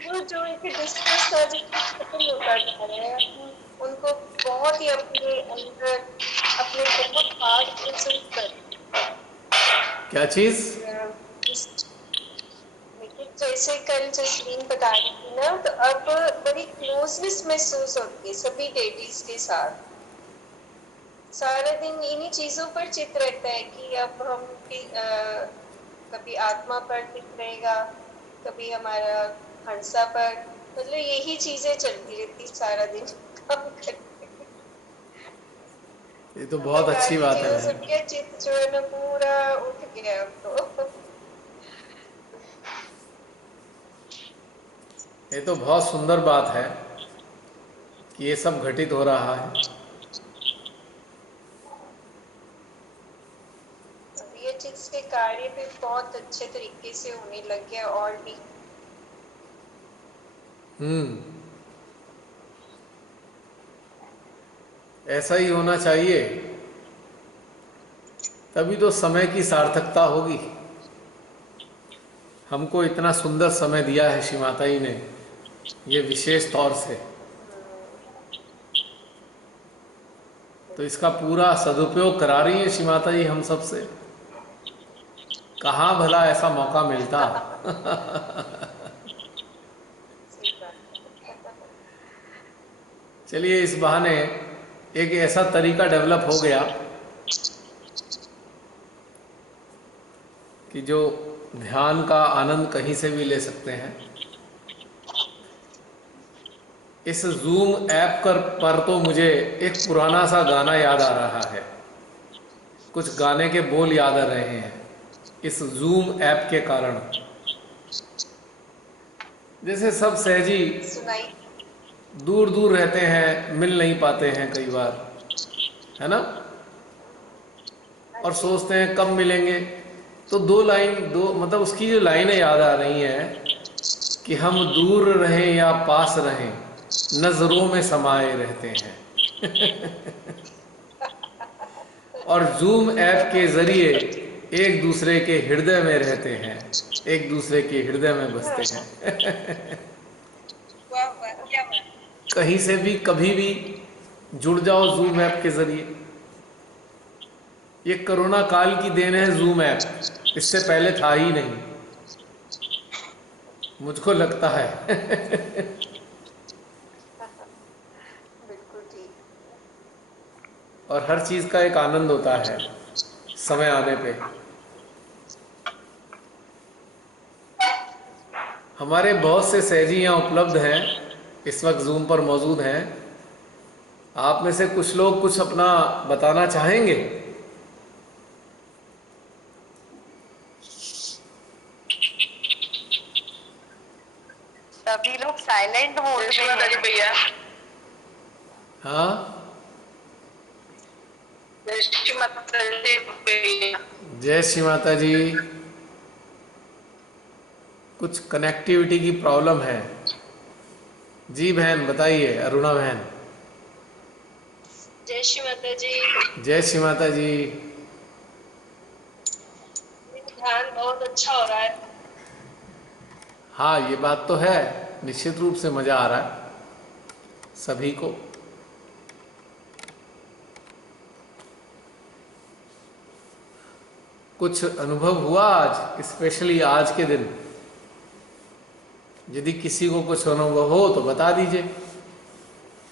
वो जो एक डिस्टेंस था जो खत्म होता जा रहा है, हम उनको बहुत ही अपने अंदर अपने बहुत पास महसूस कर क्या चीज? लेकिन जैसे कल जसलीन बता रही थी ना, तो अब बड़ी क्लोजनेस महसूस होती है सभी डेटीज के साथ। सारा दिन इन्हीं चीजों पर चित रहता है कि अब हम कभी आत्मा पर चित रहेगा, कभी हमारा हंसा पर, मतलब यही चीजें चलती रहती सारा दिन काम करके। ये तो बहुत अच्छी बाकी बात है चीजों से बहन। क्या चित जो है ना पूरा उठ गया अब तो। ये तो बहुत सुंदर बात है कि ये सब घटित हो रहा है। अब ये चीज के कार्य भी बहुत अच्छे तरीके से होने लग गया और भी। हम्म। ऐसा ही होना चाहिए, तभी तो समय की सार्थकता होगी। हमको इतना सुंदर समय दिया है श्री माता जी ने, ये विशेष तौर से, तो इसका पूरा सदुपयोग करा रही है श्री माता जी हम सब से। कहाँ भला ऐसा मौका मिलता। सही बात है। चलिए, इस बहाने एक ऐसा तरीका डेवलप हो गया कि जो ध्यान का आनंद कहीं से भी ले सकते हैं। इस जूम ऐप पर तो मुझे एक पुराना सा गाना याद आ रहा है, कुछ गाने के बोल याद आ रहे हैं इस जूम ऐप के कारण। जैसे सब सहजी सुनाई। दूर दूर रहते हैं, मिल नहीं पाते हैं कई बार, है ना, हाँ और जी। सोचते हैं कब मिलेंगे। तो दो मतलब उसकी जो लाइनें याद आ रही हैं कि हम दूर रहें या पास रहें, नजरों में समाये रहते हैं। और जूम ऐप के जरिए एक दूसरे के हृदय में रहते हैं, एक दूसरे के हृदय में बसते हैं। वाह वाह क्या बात। कहीं से भी कभी भी जुड़ जाओ जूम ऐप के जरिए। ये कोरोना काल की देन है जूम ऐप, इससे पहले था ही नहीं, मुझको लगता है। बिल्कुल ठीक। और हर चीज़ का एक आनंद होता है समय आने पे। हमारे बहुत से सहजी यहाँ उपलब्ध हैं, इस वक्त जूम पर मौजूद हैं। आप में से कुछ लोग कुछ अपना बताना चाहेंगे? सभी लोग साइलेंट मोड में हैं। भैया हाँ, जय श्री माता दी भैया। जय श्री माता जी। कुछ कनेक्टिविटी की प्रॉब्लम है। जी बहन बताइए, अरुणा बहन। जय श्री माता जी। जय श्री माता जी। ध्यान बहुत अच्छा हो रहा है। हाँ, ये बात तो है, निश्चित रूप से मज़ा आ रहा है सभी को। कुछ अनुभव हुआ आज, स्पेशली आज के दिन? यदि किसी को कुछ अनुभव हो तो बता दीजिए।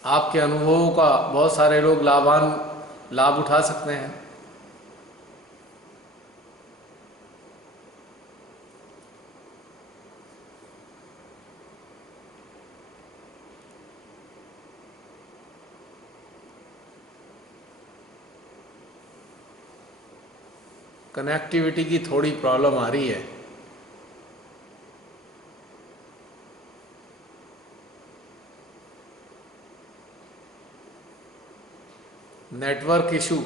आपके अनुभवों का बहुत सारे लोग लाभ उठा सकते हैं। कनेक्टिविटी की थोड़ी प्रॉब्लम आ रही है। Network issue.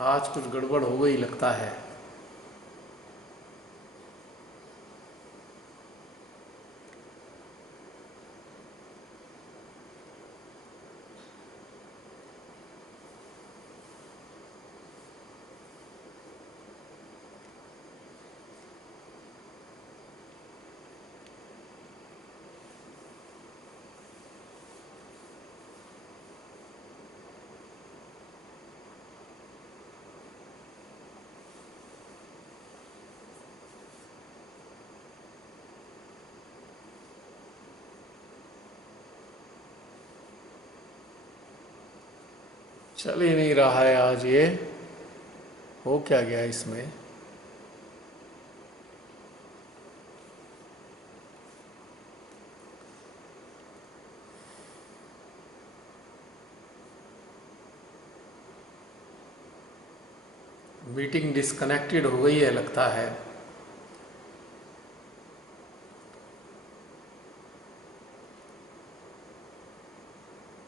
आज कुछ गड़बड़ हो गई लगता है। चल ही नहीं रहा है आज ये, हो क्या गया इसमें। मीटिंग डिस्कनेक्टेड हो गई है लगता है।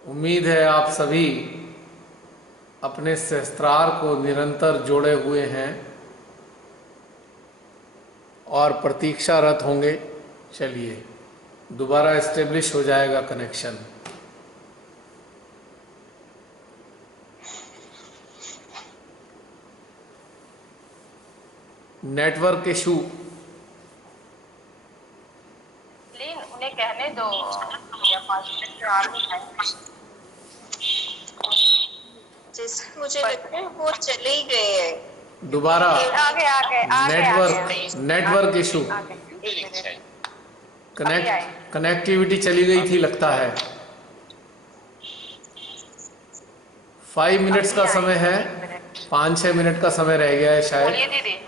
उम्मीद है आप सभी अपने सहस्त्रार को निरंतर जोड़े हुए हैं और प्रतीक्षारत होंगे। चलिए दोबारा एस्टेब्लिश हो जाएगा कनेक्शन। Network issue. उन्हें कहने दो या 5 मिनट के आगे जैसे मुझे लगता है वो चले ही गए हैं। दोबारा नेटवर्क इशू। कनेक्टिविटी चली गई थी लगता है। 5 मिनट्स का समय है, 5-6 मिनट का समय रह गया है शायद। दीदी।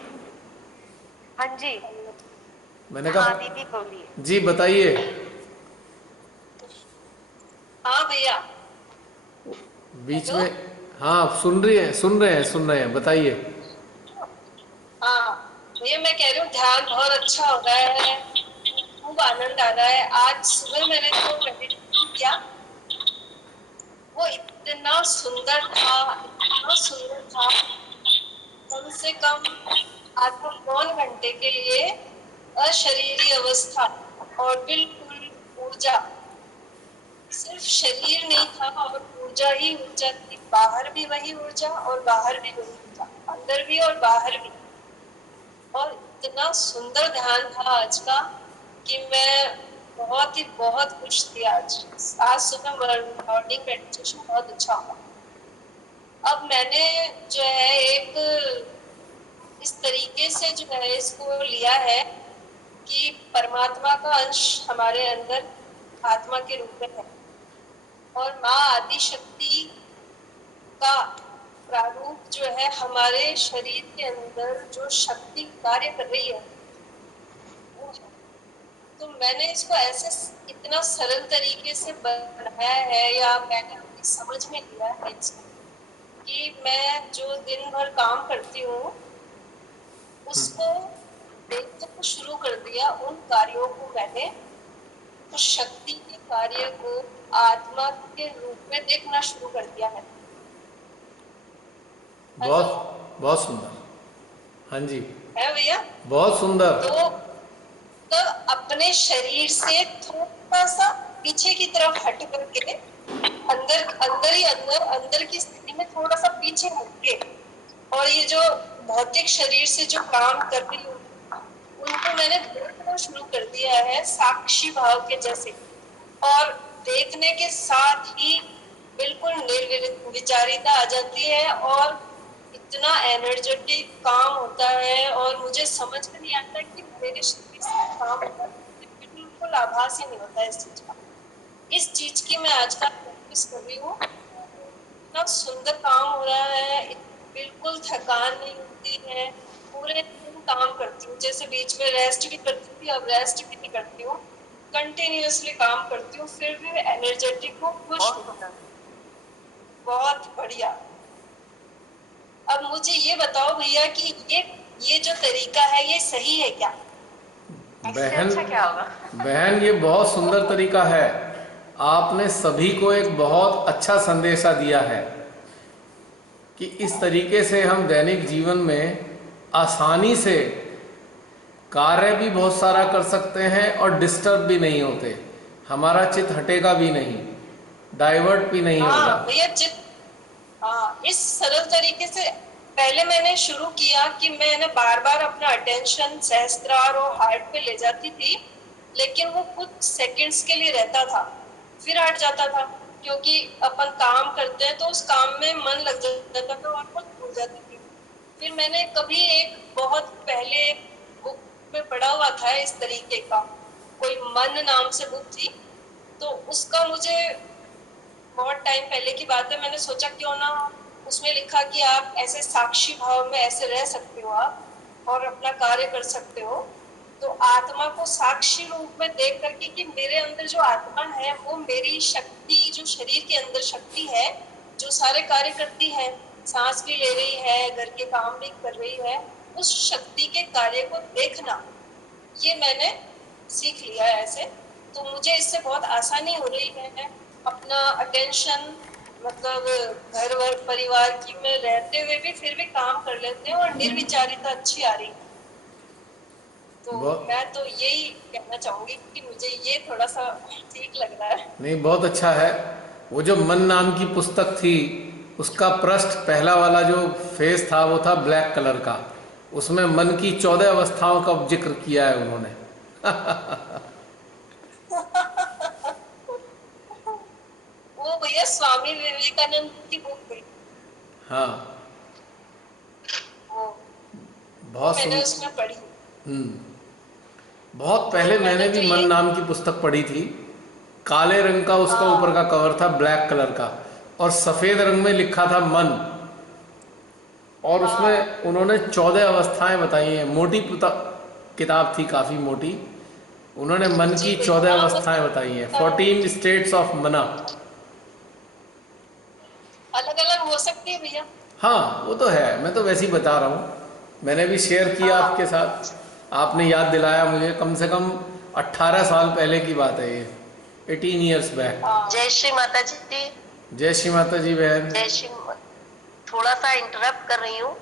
हाँ जी, मैंने कहा हाँ दीदी बोलिए। जी बताइए। हाँ भैया बीच में हाँ सुन रहे हैं बताइए। हाँ भैया मैं कह रही हूँ ध्यान बहुत अच्छा हो रहा है, खूब आनंद आ रहा है। आज सुबह मैंने जो मेडिटेशन किया वो इतना सुंदर था। कम से कम आधा पौन घंटे के लिए अशरीरी अवस्था और बिल्कुल ऊर्जा, सिर्फ शरीर नहीं था और ऊर्जा ही ऊर्जा थी। बाहर भी वही ऊर्जा और बाहर भी वही ऊर्जा, अंदर भी और बाहर भी। और इतना सुंदर ध्यान था आज का कि मैं बहुत खुश थी। आज सुबह मॉर्निंग मेडिटेशन बहुत अच्छा हुआ। अब मैंने जो है एक इस तरीके से जो है इसको लिया है कि परमात्मा का अंश हमारे अंदर आत्मा के रूप में है और माँ आदि शक्ति का प्रारूप जो है हमारे शरीर के अंदर जो शक्ति कार्य कर रही है वो है। तो मैंने इसको ऐसे इतना सरल तरीके से बनाया है या मैंने अपनी समझ में लिया है इसको कि मैं जो दिन भर काम करती हूँ उसको देखना शुरू कर दिया। उन कार्यों को मैंने उस शक्ति के कार्य को आत्मा के रूप में देखना शुरू कर दिया है। बहुत सुंदर। हाँ जी है भैया, बहुत सुंदर। तो अपने शरीर से थोड़ा सा पीछे की तरफ हट करके अंदर की स्थिति में थोड़ा सा पीछे हट के और ये जो भौतिक शरीर से जो काम कर रही हूँ उनको मैंने देखना शुरू कर दिया है साक्षी भाव के जैसे। और देखने के साथ ही बिल्कुल निर्विचारिता आ जाती है और इतना एनर्जेटिक काम होता है और मुझे समझ में नहीं आता कि मेरे शरीर से काम होता है, बिल्कुल आभास ही नहीं होता है इस चीज का। इस चीज की मैं आजकल प्रैक्टिस कर रही हूँ। इतना सुंदर काम हो रहा है, बिल्कुल थकान नहीं होती है, पूरे दिन काम करती हूँ। जैसे बीच में रेस्ट भी करती थी, अब रेस्ट भी नहीं करती हूँ, कंटिन्यूअसली काम करती हूँ, फिर भी एनर्जेटिक हूँ, खुश हूँ। बहुत बढ़िया। अब मुझे ये बताओ भैया कि ये जो तरीका है ये सही है क्या? बहन अच्छा क्या होगा? बहन ये बहुत सुंदर तरीका है। आपने सभी को एक बहुत अच्छा संदेशा दिया है कि इस तरीके से हम दैनिक जीवन में आसानी से कार्य भी बहुत सारा कर सकते हैं और डिस्टर्ब भी नहीं होते, हमारा चित्त हटेगा भी नहीं, डाइवर्ट भी नहीं होगा। हाँ भैया, हाँ, इस सरल तरीके से पहले मैंने शुरू किया कि मैंने बार बार अपना अटेंशन सहस्त्रार और हार्ट पे ले जाती थी, लेकिन वो कुछ सेकंड्स के लिए रहता था, फिर हट जाता था, क्योंकि अपन काम करते हैं तो उस काम में मन लग जाता था और कुछ भूल जाती थी। फिर मैंने कभी एक बहुत पहले बुक में पढ़ा हुआ था इस तरीके का, कोई मन नाम से बुक थी, तो उसका मुझे बहुत टाइम पहले की बात है, मैंने सोचा क्यों ना, उसमें लिखा कि आप ऐसे साक्षी भाव में ऐसे रह सकते हो आप और अपना कार्य कर सकते हो। तो आत्मा को साक्षी रूप में देख करके कि मेरे अंदर जो आत्मा है वो मेरी शक्ति, जो शरीर के अंदर शक्ति है जो सारे कार्य करती है, सांस भी ले रही है, घर के काम भी कर रही है, उस शक्ति के कार्य को देखना, ये मैंने सीख लिया है ऐसे। तो मुझे इससे बहुत आसानी हो रही है अपना अटेंशन, मतलब घर वर परिवार की में रहते हुए भी फिर भी काम कर लेते हैं और निर्विचारिता अच्छी आ रही है। तो बहुत मैं तो यही कहना चाहूंगी कि मुझे ये थोड़ा सा ठीक लग रहा है। नहीं, बहुत अच्छा है। वो जो मन नाम की पुस्तक थी, उसका पृष्ठ पहला वाला जो फेस था वो था ब्लैक कलर का, उसमें मन की 14 अवस्थाओं का जिक्र किया है उन्होंने। वो भैया स्वामी विवेकानंद की बुक हुई, हाँ, वो वो बहुत मैंने सुन उसमें पढ़ी। बहुत तो पहले मैंने मैंने तो भी मन यही, नाम की पुस्तक पढ़ी थी। काले रंग का उसका ऊपर का हाँ कवर था, ब्लैक कलर का, और सफ़ेद रंग में लिखा था मन, और हाँ उसमें उन्होंने 14 अवस्थाएं बताई हैं। मोटी किताब थी, काफ़ी मोटी। उन्होंने मन जी की भैया, 14 हाँ अवस्थाएं बताई हैं, मतलब 14 स्टेट्स ऑफ मना। अलग अलग हो सकती है भैया। हाँ, वो तो है, मैं तो वैसे ही बता रहा हूँ, मैंने भी शेयर किया आपके हाँ साथ, आपने याद दिलाया मुझे। कम से कम 18 साल पहले की बात है ये, 18 ईयर्स बैक। हाँ जय श्री माता जी। जय श्री माता जी बहन। जय श्री थोड़ा सा इंटरप्ट कर रही हूँ।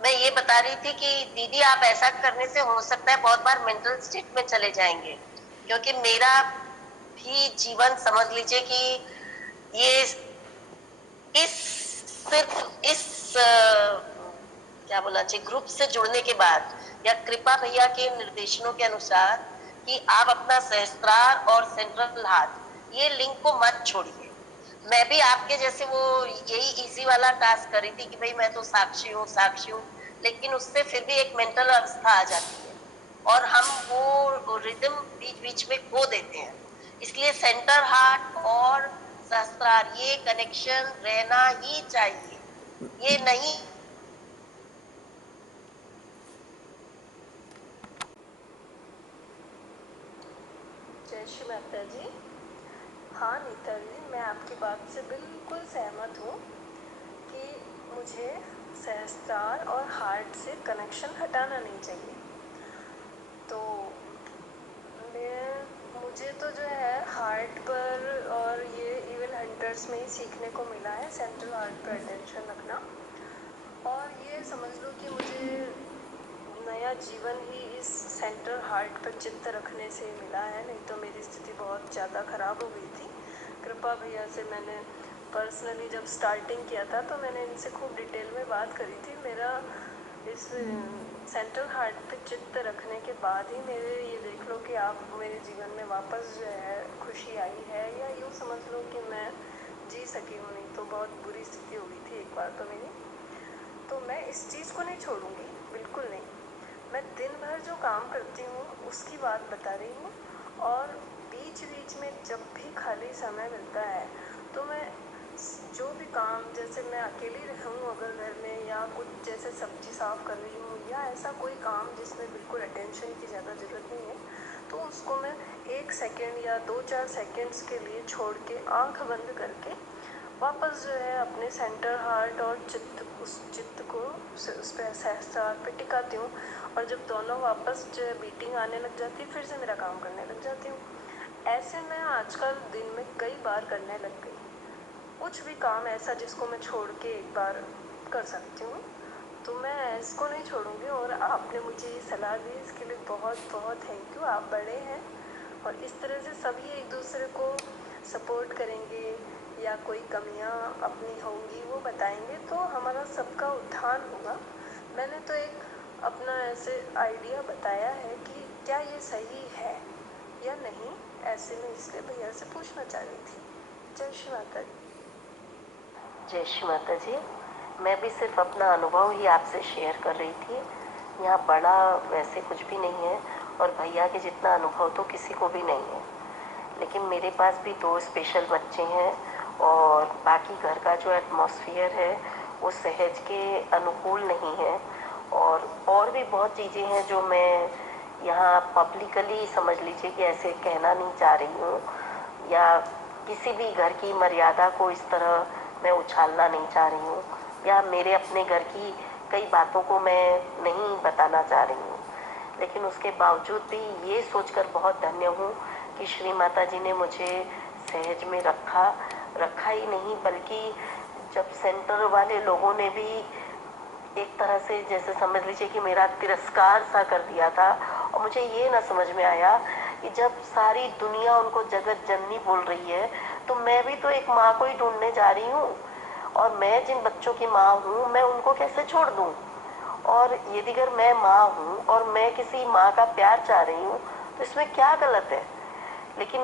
मैं ये बता रही थी कि दीदी आप ऐसा करने से हो सकता है बहुत बार मेंटल स्टेट में चले जाएंगे, क्योंकि मेरा भी जीवन समझ लीजिए कि ये इस सिर्फ इस क्या बोलना चाहिए, ग्रुप से जुड़ने के बाद या कृपा भैया के निर्देशनों के अनुसार कि आप अपना सहस्त्रार और सेंट्रल हार्ट ये लिंक को मत छोड़िए। मैं भी आपके जैसे वो यही इजी वाला टास्क कर रही थी कि भाई मैं तो साक्षी हूँ, लेकिन उससे फिर भी एक मेंटल अवस्था आ जाती है और हम वो रिदम बीच बीच में खो देते हैं। इसलिए सेंटर हार्ट और सहस्त्रार ये कनेक्शन रहना ही चाहिए। ये नहीं जय श्री माता जी। हाँ नीता जी, मैं आपकी बात से बिल्कुल सहमत हूँ कि मुझे सहस्त्रार और हार्ट से कनेक्शन हटाना नहीं चाहिए। तो मुझे तो जो है हार्ट पर और ये इवन हंटर्स में ही सीखने को मिला है सेंट्रल हार्ट पर अटेंशन रखना, और ये समझ लो कि मुझे नया जीवन ही इस सेंट्रल हार्ट पर चित्त रखने से मिला है, नहीं तो मेरी स्थिति बहुत ज़्यादा ख़राब हो गई थी। कृपा भैया से मैंने पर्सनली जब स्टार्टिंग किया था तो मैंने इनसे खूब डिटेल में बात करी थी। मेरा इस सेंट्रल हार्ट पे चित्त रखने के बाद ही मेरे, ये देख लो कि आप मेरे जीवन में वापस जो है खुशी आई है, या यूँ समझ लो कि मैं जी सकी हूँ, नहीं तो बहुत बुरी स्थिति हो गई थी एक बार तो मेरी। तो मैं इस चीज़ को नहीं छोड़ूंगी, बिल्कुल नहीं। मैं दिन भर जो काम करती हूँ उसकी बात बता रही हूँ, और बीच बीच में जब भी खाली समय मिलता है तो मैं जो भी काम, जैसे मैं अकेली रहूँ अगर घर में, या कुछ जैसे सब्जी साफ़ कर रही हूँ, या ऐसा कोई काम जिसमें बिल्कुल अटेंशन की ज़्यादा ज़रूरत नहीं है, तो उसको मैं 1 सेकेंड या 2-4 सेकेंड्स के लिए छोड़ के आँख बंद करके वापस जो है अपने सेंटर हार्ट और उस चित्त को उस पर सहस्त्रार पे टिकाती हूँ, और जब दोनों वापस जो है बीटिंग आने लग जाती है फिर से मेरा काम करने लग जाती हूँ। ऐसे मैं आजकल दिन में कई बार करने लग गई। कुछ भी काम ऐसा जिसको मैं छोड़ के एक बार सपोर्ट कर सकती हूँ, तो मैं इसको नहीं छोड़ूंगी। और आपने मुझे ये सलाह दी, इसके लिए बहुत बहुत थैंक यू। आप बड़े हैं और इस तरह से सभी एक दूसरे को सपोर्ट करेंगे या कोई कमियां अपनी होंगी वो बताएंगे तो हमारा सबका उत्थान होगा। मैंने तो एक अपना ऐसे आइडिया बताया है कि क्या ये सही है या नहीं, ऐसे में इसलिए भैया से पूछना चाह रही थी। जय श्री माता दी। जय श्री माता जी। मैं भी सिर्फ अपना अनुभव ही आपसे शेयर कर रही थी। यहाँ बड़ा वैसे कुछ भी नहीं है और भैया के जितना अनुभव तो किसी को भी नहीं है, लेकिन मेरे पास भी 2 स्पेशल बच्चे हैं और बाकी घर का जो एटमॉस्फेयर है वो सहज के अनुकूल नहीं है। और भी बहुत चीज़ें हैं जो मैं यहाँ पब्लिकली समझ लीजिए कि ऐसे कहना नहीं चाह रही हूँ, या किसी भी घर की मर्यादा को इस तरह मैं उछालना नहीं चाह रही हूँ, या मेरे अपने घर की कई बातों को मैं नहीं बताना चाह रही हूँ। लेकिन उसके बावजूद भी ये सोचकर बहुत धन्य हूँ कि श्री माता जी ने मुझे सहज में रखा ही नहीं, बल्कि जब सेंटर वाले लोगों ने भी एक तरह से जैसे समझ लीजिए कि मेरा तिरस्कार सा कर दिया था, और मुझे ये ना समझ में आया कि जब सारी दुनिया उनको जगत जननी बोल रही है तो मैं भी तो एक माँ को ही ढूंढने जा रही हूँ, और मैं जिन बच्चों की माँ हूँ मैं उनको कैसे छोड़ दूँ। और यदि अगर मैं माँ हूँ और मैं किसी माँ का प्यार चाह रही हूँ तो इसमें क्या गलत है। लेकिन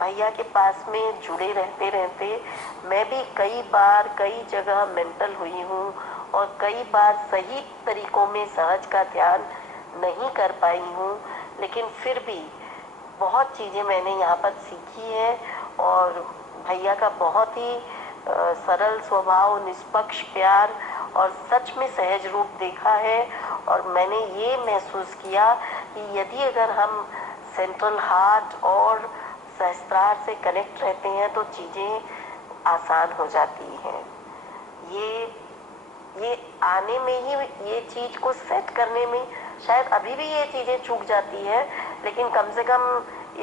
भैया के पास में जुड़े रहते रहते मैं भी कई बार कई जगह मेंटल हुई हूँ और कई बार सही तरीकों में सहज का ध्यान नहीं कर पाई हूँ, लेकिन फिर भी बहुत चीज़ें मैंने यहाँ पर सीखी है और भैया का बहुत ही सरल स्वभाव, निष्पक्ष प्यार और सच में सहज रूप देखा है। और मैंने ये महसूस किया कि यदि अगर हम सेंट्रल हार्ट और सहस्त्रार से कनेक्ट रहते हैं तो चीज़ें आसान हो जाती हैं। ये आने में ही, ये चीज़ को सेट करने में शायद अभी भी ये चीज़ें चूक जाती है, लेकिन कम से कम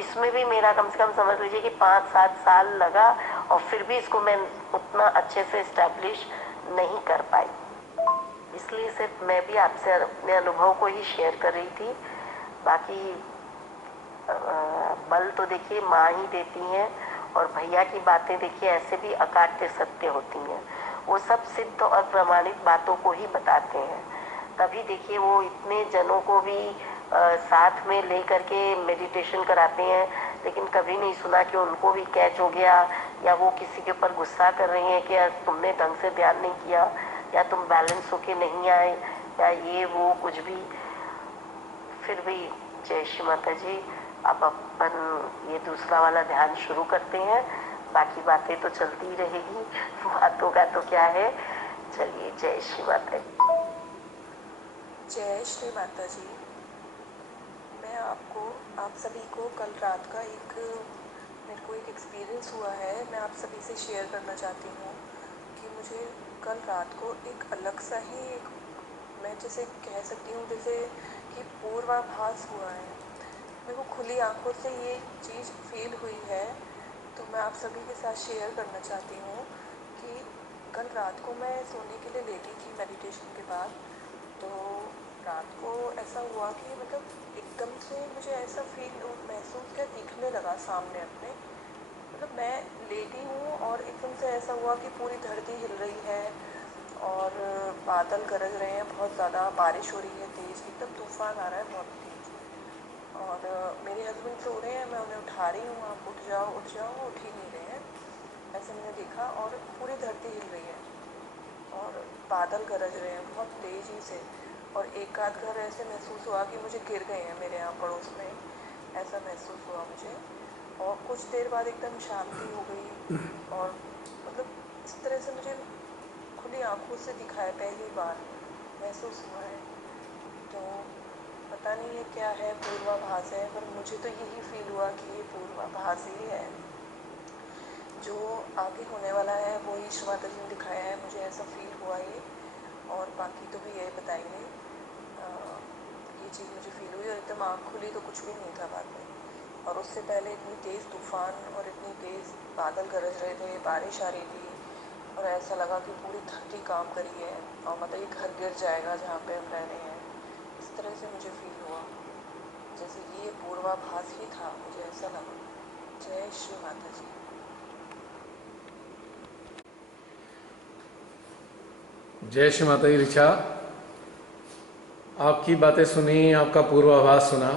इसमें भी मेरा कम से कम समझ लीजिए कि 5-7 साल लगा और फिर भी इसको मैं उतना अच्छे से इस्टेब्लिश नहीं कर पाई। इसलिए सिर्फ मैं भी आपसे अपने अनुभव को ही शेयर कर रही थी। बाकी बल तो देखिए माँ ही देती हैं, और भैया की बातें देखिए ऐसे भी अकाट्य सत्य होती हैं। वो सब सिद्ध और प्रमाणित बातों को ही बताते हैं, तभी देखिए वो इतने जनों को भी साथ में ले करके मेडिटेशन कराते हैं। लेकिन कभी नहीं सुना कि उनको भी कैच हो गया, या वो किसी के ऊपर गुस्सा कर रही हैं कि यार तुमने ढंग से ध्यान नहीं किया, या तुम बैलेंस होके नहीं आए, या ये वो कुछ भी। फिर भी जय श्री माता जी, अब अपन ये दूसरा वाला ध्यान शुरू करते हैं। बाकी बातें तो चलती ही रहेगी, बातों का तो क्या है। चलिए, जय श्री माता जी। जय श्री माता जी। मैं आप सभी को कल रात का मेरे को एक एक्सपीरियंस हुआ है, मैं आप सभी से शेयर करना चाहती हूँ कि मुझे कल रात को एक अलग सा ही मैं जैसे कह सकती हूँ जैसे कि पूर्वाभास हुआ है। मेरे को खुली आंखों से ये चीज़ फील हुई है, तो मैं आप सभी के साथ शेयर करना चाहती हूँ कि कल रात को मैं सोने के लिए लेटी थी मेडिटेशन के बाद। तो रात को ऐसा हुआ कि मतलब एकदम से मुझे ऐसा महसूस क्या दिखने लगा सामने अपने, मतलब मैं लेटी हूँ और एकदम से ऐसा हुआ कि पूरी धरती हिल रही है और बादल गरज रहे हैं, बहुत ज़्यादा बारिश हो रही है, तेज़ एकदम तूफान आ रहा है बहुत तेज़। और मेरे हस्बैंड सो रहे हैं, मैं उन्हें उठा रही हूँ, आप उठ जाओ उठ ही नहीं रहे हैं। ऐसे मैंने देखा और पूरी धरती हिल रही है और बादल गरज रहे हैं बहुत तेज़ी से, और एक आध घर ऐसे महसूस हुआ कि मुझे गिर गए हैं मेरे यहाँ पड़ोस में, ऐसा महसूस हुआ मुझे। और कुछ देर बाद एकदम शांति हो गई और मतलब इस तरह से मुझे खुली आंखों से दिखा है, पहली बार महसूस हुआ है। तो पता नहीं ये क्या है, पूर्वाभास है, पर मुझे तो यही फील हुआ कि ये पूर्वाभास ही है, जो आगे होने वाला है वो ही ईश्वर माता जी ने दिखाया है, मुझे ऐसा फील हुआ ये। और बाकी तो भी यही बताएंगे, ये चीज़ मुझे फील हुई और एकदम आँख खुली तो कुछ भी नहीं था बाद में। और उससे पहले इतनी तेज़ तूफ़ान और इतनी तेज़ बादल गरज रहे थे, बारिश आ रही थी, और थोड़ा ऐसा लगा कि पूरी धरती काम करी है और मतलब ये घर गिर जाएगा जहाँ पे हम रह रहे हैं, इस तरह से मुझे फील हुआ, जैसे ये पूर्वाभास ही था, मुझे ऐसा लगा। जय श्री माता जी। जय श्री माता जी। ऋचा, आपकी बातें सुनी, आपका पूर्वाभास सुना।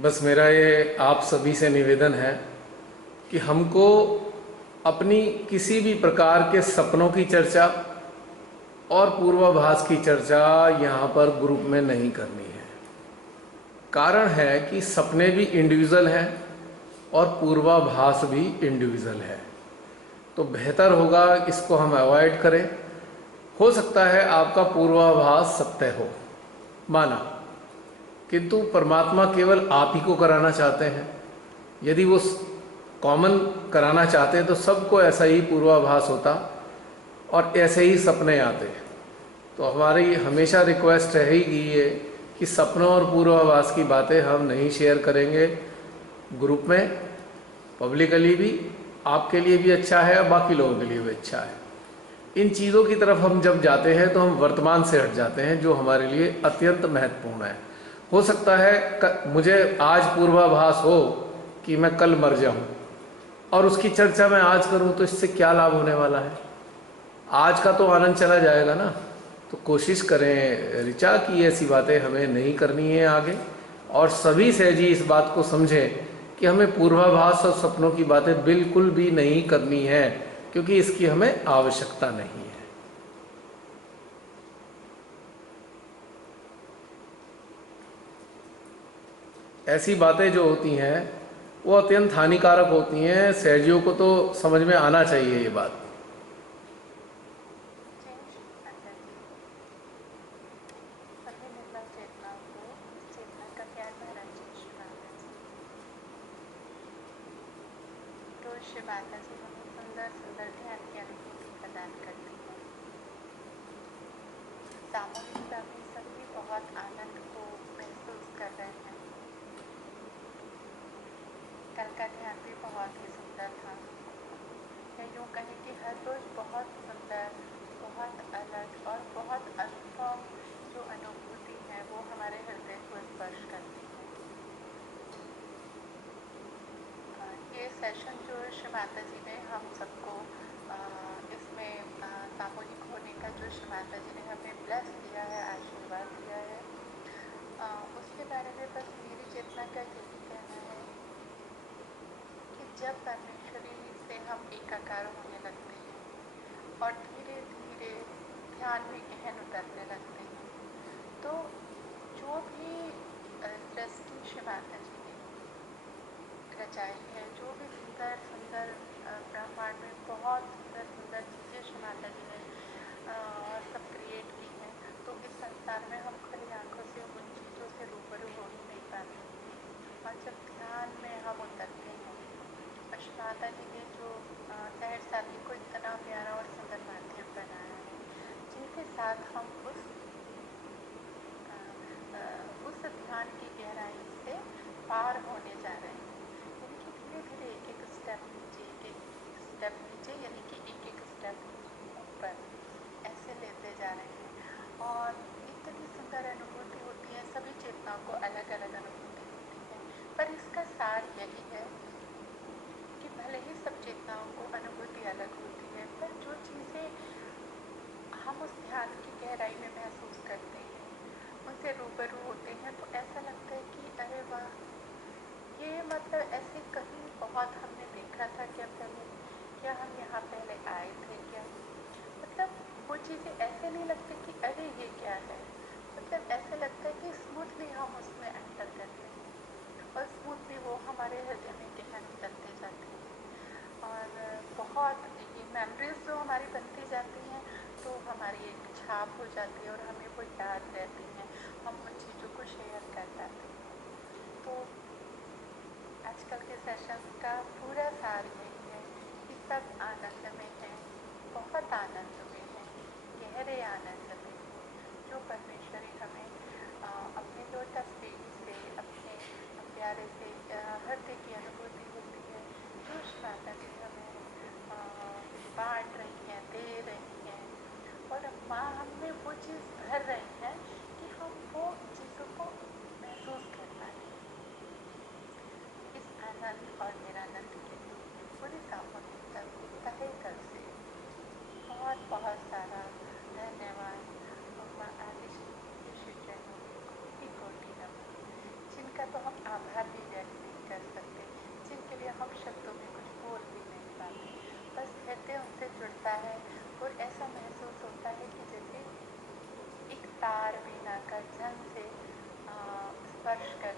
बस मेरा ये आप सभी से निवेदन है कि हमको अपनी किसी भी प्रकार के सपनों की चर्चा और पूर्वाभास की चर्चा यहाँ पर ग्रुप में नहीं करनी है। कारण है कि सपने भी इंडिविजुअल हैं और पूर्वाभास भी इंडिविजुअल है, तो बेहतर होगा इसको हम अवॉइड करें। हो सकता है आपका पूर्वाभास सत्य हो, माना, किंतु परमात्मा केवल आप ही को कराना चाहते हैं। यदि वो कॉमन कराना चाहते तो सबको ऐसा ही पूर्वाभास होता और ऐसे ही सपने आते। तो हमारी हमेशा रिक्वेस्ट रहेगी ये कि सपनों और पूर्वाभास की बातें हम नहीं शेयर करेंगे ग्रुप में, पब्लिकली भी। आपके लिए भी अच्छा है और बाकी लोगों के लिए भी अच्छा है। इन चीज़ों की तरफ हम जब जाते हैं तो हम वर्तमान से हट जाते हैं, जो हमारे लिए अत्यंत महत्वपूर्ण है। हो सकता है मुझे आज पूर्वाभास हो कि मैं कल मर जाऊं और उसकी चर्चा मैं आज करूं, तो इससे क्या लाभ होने वाला है? आज का तो आनंद चला जाएगा ना। तो कोशिश करें ऋचा कि ऐसी बातें हमें नहीं करनी है आगे, और सभी सहजी इस बात को समझें कि हमें पूर्वाभास और सपनों की बातें बिल्कुल भी नहीं करनी है, क्योंकि इसकी हमें आवश्यकता नहीं है। ऐसी बातें जो होती हैं वो अत्यंत हानिकारक होती हैं। सहजियों को तो समझ में आना चाहिए ये बात। सभी निर्मल चेतनाओं को चेतना का ज्ञान महाराज जी श्री माता जी। तो श्री माता जी हमें सुंदर सुंदर ध्यान की अनुभूति प्रदान करती हैं। सामूहिकता में सभी बहुत आनंद को महसूस कर रहे हैं। कल का ध्यान भी बहुत ही सुंदर था। या यूँ कहें कि हर रोज बहुत सुंदर, बहुत अलग और बहुत अनुपम जो अनुभूति है वो हमारे हृदय को स्पर्श करती है। ये सेशन जो श्री माता जी ने हम सबको इसमें सामूहिक होने का जो श्री माता जी ने हमें ब्लेस किया है, आशीर्वाद दिया है, उसके बारे में बस मेरी चेतना का यही कहना है कि जब परमेश्वरी से हम एकाकार होने लगते हैं और धीरे धीरे ध्यान में गहन उतरने लगते हैं, तो जो भी दृष्टि श्री माता जी ने रचाई है, जो भी सुंदर सुंदर ब्रह्मांड में बहुत सुंदर सुंदर चीज़ें श्री माता जी ने सब क्रिएट की हैं, तो इस संसार में हम खुली आंखों से उन चीज़ों से रूबरू हो ही नहीं पाते। और जब ध्यान में हम उतरते हैं, और श्री माता जी ने जो सहज साथी को इतना प्यारा और सुंदर माध्यम बनाया है, जिनके साथ हम उस ध्यान की गहराई से पार होने जा रहे हैं। यानी कि धीरे धीरे एक एक स्टेप नीचे यानी कि एक एक स्टेप ऊपर ऐसे लेते जा रहे हैं। और इतनी सुंदर अनुभूति होती है, सभी चेतनाओं को अलग अलग अनुभूति होती है, पर इसका सार यही है कि भले ही सब चेतनाओं को अनुभूति अलग होती है, पर जो चीज़ें हम उस ध्यान की गहराई में महसूस करते हैं, उनसे रूबरू होते हैं, तो ऐसा लगता है कि अरे वाह, ये मतलब ऐसे कहीं बहुत हमने देखा था क्या पहले, क्या हम यहाँ पहले आए थे क्या? मतलब वो चीज़ें ऐसे नहीं लगती कि अरे ये क्या है, मतलब ऐसे लगता है कि स्मूथली हम उसमें एंटर करते हैं और स्मूथली वो हमारे हृदय में गहन उतरते जाते हैं। और बहुत ये मेमोरीज जो हमारी बनती जाती हैं, तो हमारी एक छाप हो जाती है और हमें वो याद रहती हैं, हम उन चीज़ों को शेयर कर पाते हैं। तो आजकल के सेशन का पूरा सार यही है कि सब आनंद में हैं, बहुत आनंद में हैं, गहरे आनंद में हैं, जो परमेश्वरी हमें अपने लोटस फीट से, अपने प्यारे से हृदय की अनुभूति होती है, जो माता जी हमें बांट रही हैं, दे माँ हमें वो चीज़ भर रही हैं कि हम वो चीज़ों को महसूस कर पाए। इस आनंद और निरानंद के लिए पूरी तहे दिल से बहुत बहुत सारा धन्यवाद। माँ आदि शिष्यों कोटि कोटि नमन, जिनका तो हम आभार भी व्यक्त नहीं कर सकते, जिनके लिए हम शब्दों में कुछ बोल भी नहीं पाते। बस हृदय उनसे जुड़ता है और ऐसा महसूस होता है कि जैसे एक तार वीणा का झंग से स्पर्श कर